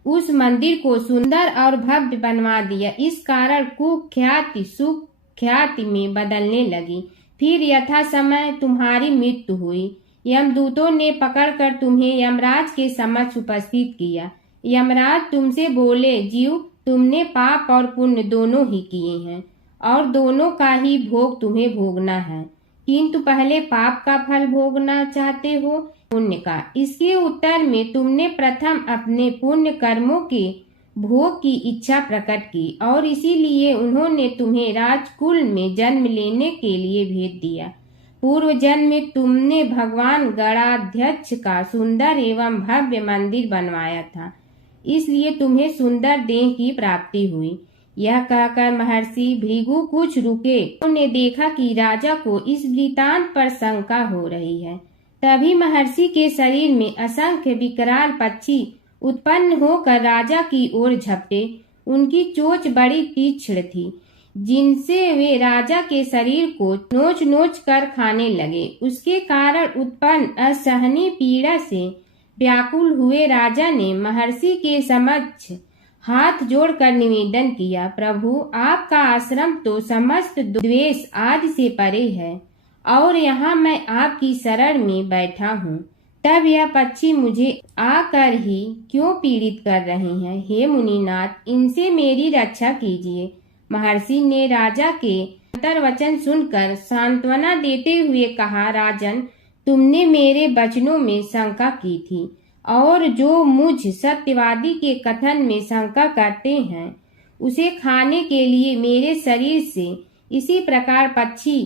उस मंदिर को सुंदर और भव्य बनवा दिया। इस कारण कुख्याति सुख्याति में बदलने लगी। फिर यथा समय तुम्हारी मृत्यु हुई। यमदूतों ने पकड़कर तुम्हें यमराज के समक्ष उपस्थित किया। यमराज तुमसे बोले, जीव, तुमने पाप और पुण्य दोनों ही किए हैं और दोनों का ही भोग तुम्हें भोगना है, किंतु पहले पाप का फल भोगना चाहते हो पुण्य का। इसके उत्तर में तुमने प्रथम अपने पुण्य कर्मों के भोग की इच्छा प्रकट की और इसीलिए उन्होंने तुम्हें राजकुल में जन्म लेने के लिए भेज दिया। पूर्व जन्म में तुमने भगवान गणाध्यक्ष का सुंदर एवं भव्य मंदिर बनवाया था, इसलिए तुम्हें सुंदर देह की प्राप्ति हुई। यह कहकर महर्षि भृगु कुछ रुके। उन्होंने देखा कि राजा को इस वृतांत पर शंका हो रही है। तभी महर्षि के शरीर में असंख्य विकराल पक्षी उत्पन्न होकर राजा की ओर झपटे। उनकी चोंच बड़ी तीक्ष्ण थी, जिनसे वे राजा के शरीर को नोच नोच कर खाने लगे। उसके कारण उत्पन्न असहनीय पीड़ा से व्याकुल हुए राजा ने महर्षि के समक्ष हाथ जोड़कर निवेदन किया, प्रभु, आपका आश्रम तो समस्त द्वेष आदि से परे है और यहाँ मैं आपकी शरण में बैठा हूँ। तब यह पक्षी मुझे आकर ही क्यों पीड़ित कर रहे हैं? हे मुनिनाथ, इनसे मेरी रक्षा कीजिए। महर्षि ने राजा के अंतर्वचन सुनकर सांत्वना देते हुए कहा, राजन, तुमने मेरे वचनों में शंका की थी और जो मुझ सत्यवादी के कथन में शंका करते हैं उसे खाने के लिए मेरे शरीर से इसी प्रकार पक्षी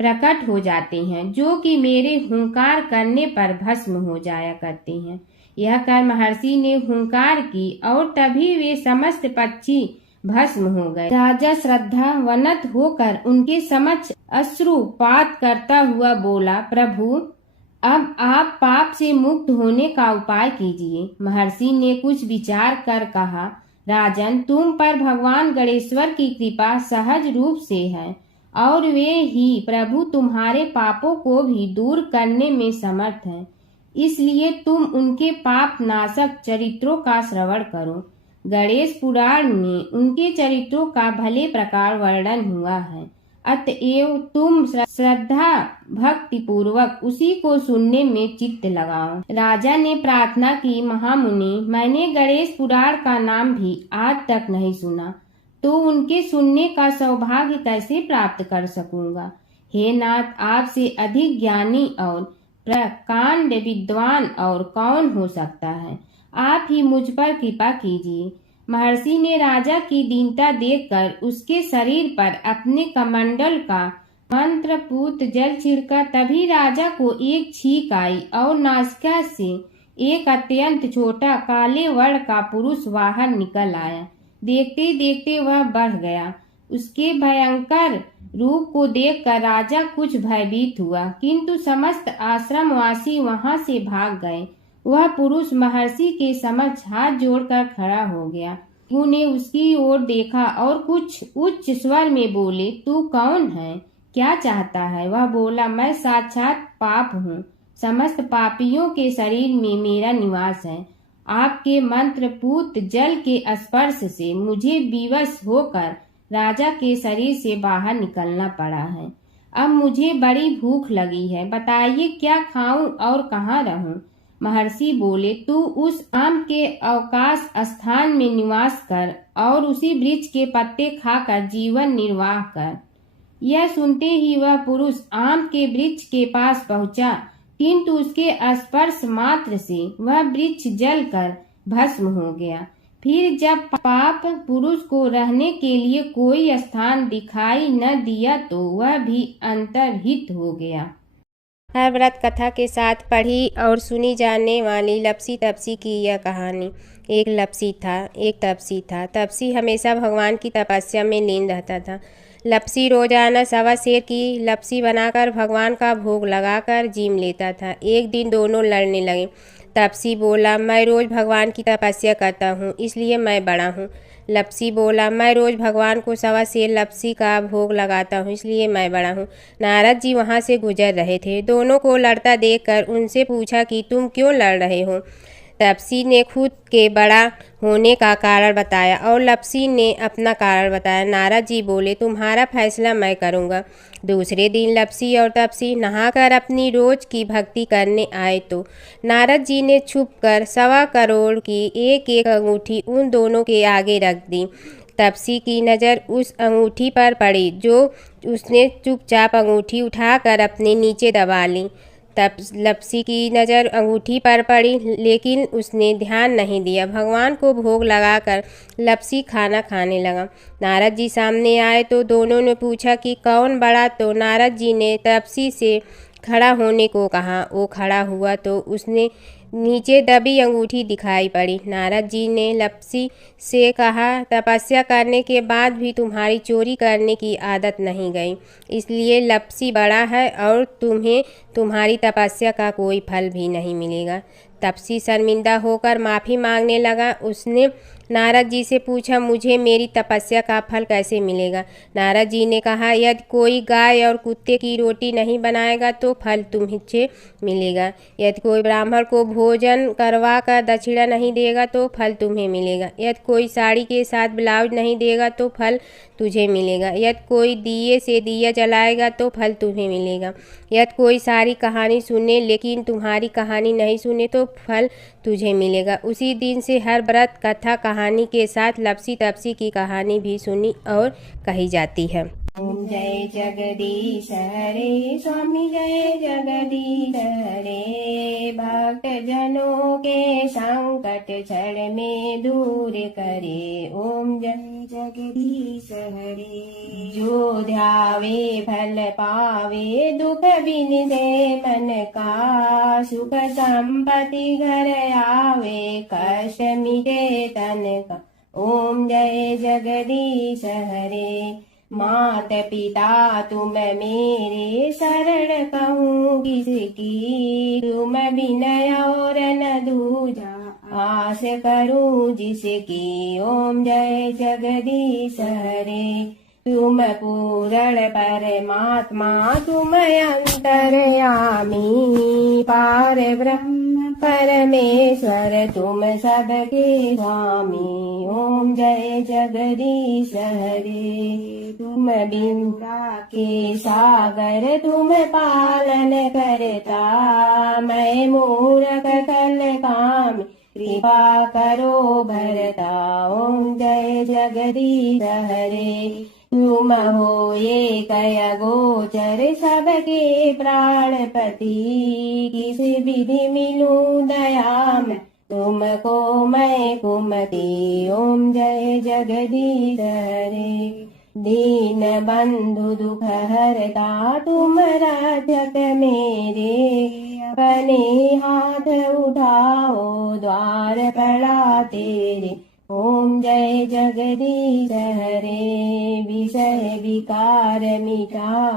प्रकट हो जाते हैं, जो कि मेरे हुंकार करने पर भस्म हो जाया करते हैं। यह कर महर्षि ने हुंकार की और तभी वे समस्त पक्षी भस्म हो गए। राजा श्रद्धावनत होकर उनके समक्ष अश्रुपात करता हुआ बोला, प्रभु, अब आप पाप से मुक्त होने का उपाय कीजिए। महर्षि ने कुछ विचार कर कहा, राजन, तुम पर भगवान गणेश्वर की कृपा सहज रूप से है और वे ही प्रभु तुम्हारे पापों को भी दूर करने में समर्थ हैं। इसलिए तुम उनके पाप नाशक चरित्रों का श्रवण करो। गणेश पुराण में उनके चरित्रों का भले प्रकार वर्णन हुआ है, अतएव तुम श्रद्धा भक्ति पूर्वक उसी को सुनने में चित्त लगाओ। राजा ने प्रार्थना की, महामुनि, मैंने गणेश पुराण का नाम भी आज तक नहीं सुना, तो उनके सुनने का सौभाग्य कैसे प्राप्त कर सकूंगा? हे नाथ, आपसे अधिक ज्ञानी और प्रकांड विद्वान और कौन हो सकता है? आप ही मुझ पर कृपा कीजिए। महर्षि ने राजा की दीनता देखकर उसके शरीर पर अपने कमंडल का मंत्रपूत जल छिड़का। तभी राजा को एक छींक आई और नासिका से एक अत्यंत छोटा काले वर्ण का पुरुष बाहर निकल आया। देखते देखते वह बढ़ गया। उसके भयंकर रूप को देखकर राजा कुछ भयभीत हुआ, किंतु समस्त आश्रमवासी वहां से भाग गए। वह पुरुष महर्षि के समक्ष हाथ जोड़कर खड़ा हो गया। उन्हें उसकी ओर देखा और कुछ उच्च स्वर में बोले, तू कौन है, क्या चाहता है? वह बोला, मैं साक्षात पाप हूँ, समस्त पापियों के शरीर में मेरा निवास है। आपके मंत्रपूत जल के स्पर्श से मुझे विवश होकर राजा के शरीर से बाहर निकलना पड़ा है। अब मुझे बड़ी भूख लगी है, बताइए क्या खाऊं और कहाँ रहूं? महर्षि बोले, तू उस आम के अवकाश स्थान में निवास कर और उसी वृक्ष के पत्ते खाकर जीवन निर्वाह कर। यह सुनते ही वह पुरुष आम के वृक्ष के पास पहुंचा, किंतु उसके स्पर्श मात्र से वह वृक्ष जलकर भस्म हो गया। फिर जब पाप पुरुष को रहने के लिए कोई स्थान दिखाई न दिया तो वह भी अंतर्हित हो गया। हर व्रत कथा के साथ पढ़ी और सुनी जाने वाली लपसी तपसी की यह कहानी। एक लपसी था, एक तपसी था। तपसी हमेशा भगवान की तपस्या में लीन रहता था। लपसी रोजाना सवा सेर की लपसी बनाकर भगवान का भोग लगाकर जीम लेता था। एक दिन दोनों लड़ने लगे। तपसी बोला, मैं रोज़ भगवान की तपस्या करता हूँ, इसलिए मैं बड़ा हूँ। लपसी बोला, मैं रोज़ भगवान को सवा सेर लपसी का भोग लगाता हूँ, इसलिए मैं बड़ा हूँ। नारद जी वहाँ से गुजर रहे थे। दोनों को लड़ता देखकर उनसे पूछा कि तुम क्यों लड़ रहे हो। तपसी ने खुद के बड़ा होने का कारण बताया और लपसी ने अपना कारण बताया। नारद जी बोले, तुम्हारा फैसला मैं करूँगा। दूसरे दिन लपसी और तपसी नहाकर अपनी रोज की भक्ति करने आए तो नारद जी ने छुपकर 1.25 करोड़ की एक एक अंगूठी उन दोनों के आगे रख दी। तपसी की नज़र उस अंगूठी पर पड़ी जो उसने चुपचाप अंगूठी उठाकर अपने नीचे दबा ली। तब लपसी की नज़र अंगूठी पर पड़ी, लेकिन उसने ध्यान नहीं दिया। भगवान को भोग लगाकर लपसी खाना खाने लगा। नारद जी सामने आए तो दोनों ने पूछा कि कौन बड़ा, तो नारद जी ने तपसी से खड़ा होने को कहा। वो खड़ा हुआ तो उसने नीचे दबी अंगूठी दिखाई पड़ी। नारद जी ने लपसी से कहा, तपस्या करने के बाद भी तुम्हारी चोरी करने की आदत नहीं गई, इसलिए लपसी बड़ा है और तुम्हें तुम्हारी तपस्या का कोई फल भी नहीं मिलेगा। तपसी शर्मिंदा होकर माफ़ी मांगने लगा। उसने नारद जी से पूछा, मुझे मेरी तपस्या का फल कैसे मिलेगा। नारद जी ने कहा, यदि कोई गाय और कुत्ते की रोटी नहीं बनाएगा तो फल तुम्हें मिलेगा। यदि कोई ब्राह्मण को भोजन करवा कर दक्षिणा नहीं देगा तो फल तुम्हें मिलेगा। यदि कोई साड़ी के साथ ब्लाउज नहीं देगा तो फल तुझे मिलेगा। यदि कोई दिए से दिया जलाएगा तो फल तुम्हें मिलेगा। यदि कोई सारी कहानी सुने लेकिन तुम्हारी कहानी नहीं सुने तो फल तुझे मिलेगा। उसी दिन से हर व्रत कथा कहानी के साथ लपसी तपसी की कहानी भी सुनी और कही जाती है। ओम जय जगदीश हरे स्वामी, जय जगदीश हरे। भक्त जनों के संकट क्षण में दूर करे। ओम जय जगदीश हरे। जो ध्यावे फल पावे, दुख बिन दे मन का। सुख संपत्ति घर आवे, कष्ट मिटे तन का। ओम जय जगदीश हरे। मात पिता तुम मेरे, शरण कहूँ किसकी। तुम विनय और न दूजा, आस करूँ जिसकी। ओम जय जगदीश हरे। तुम पूर्ण परमात्मा, तुम अंतर्यामी। पार ब्रह्म परमेश्वर, तुम सबके स्वामी। ओम जय जगदीश हरे। तुम बिंदा के सागर, तुम पालन करता। मैं मूर्ख कल काम, कृपा करो भरता। ओम जय जगदीश हरे। तुम हो ये कय गोचर, सबके प्राणपति। किस विधि मिलूं दया में, तुमको मैं कुमति। ओम जय जगदीश हरे। दीन बंधु दुख हरता, तुम रक्षक मेरे। अपने हाथ उठाओ, द्वार पड़ा तेरे। ओम जय जगदीश हरे। विषय विकार मिटा,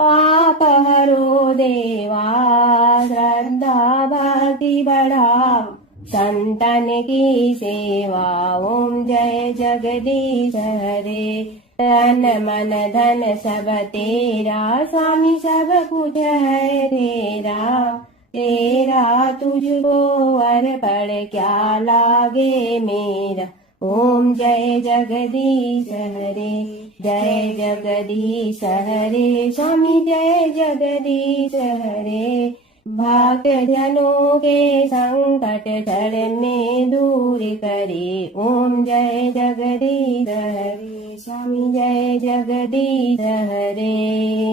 पाप हरो देवा। श्रद्धा भक्ति बढ़ाओ, संतन की सेवा। ओम जय जगदीश हरे। तन मन धन सब तेरा, स्वामी सब कुछ है तेरा। तेरा तुझको अर्पण क्या लागे मेरा। ओम जय जगदीश हरे। जय जगदीश हरे। स्वामी जय जगदीश हरे। भक्त जनों के संकट टलने दूर करे। ओम जय जगदीश हरे, स्वामी जय जगदीश हरे।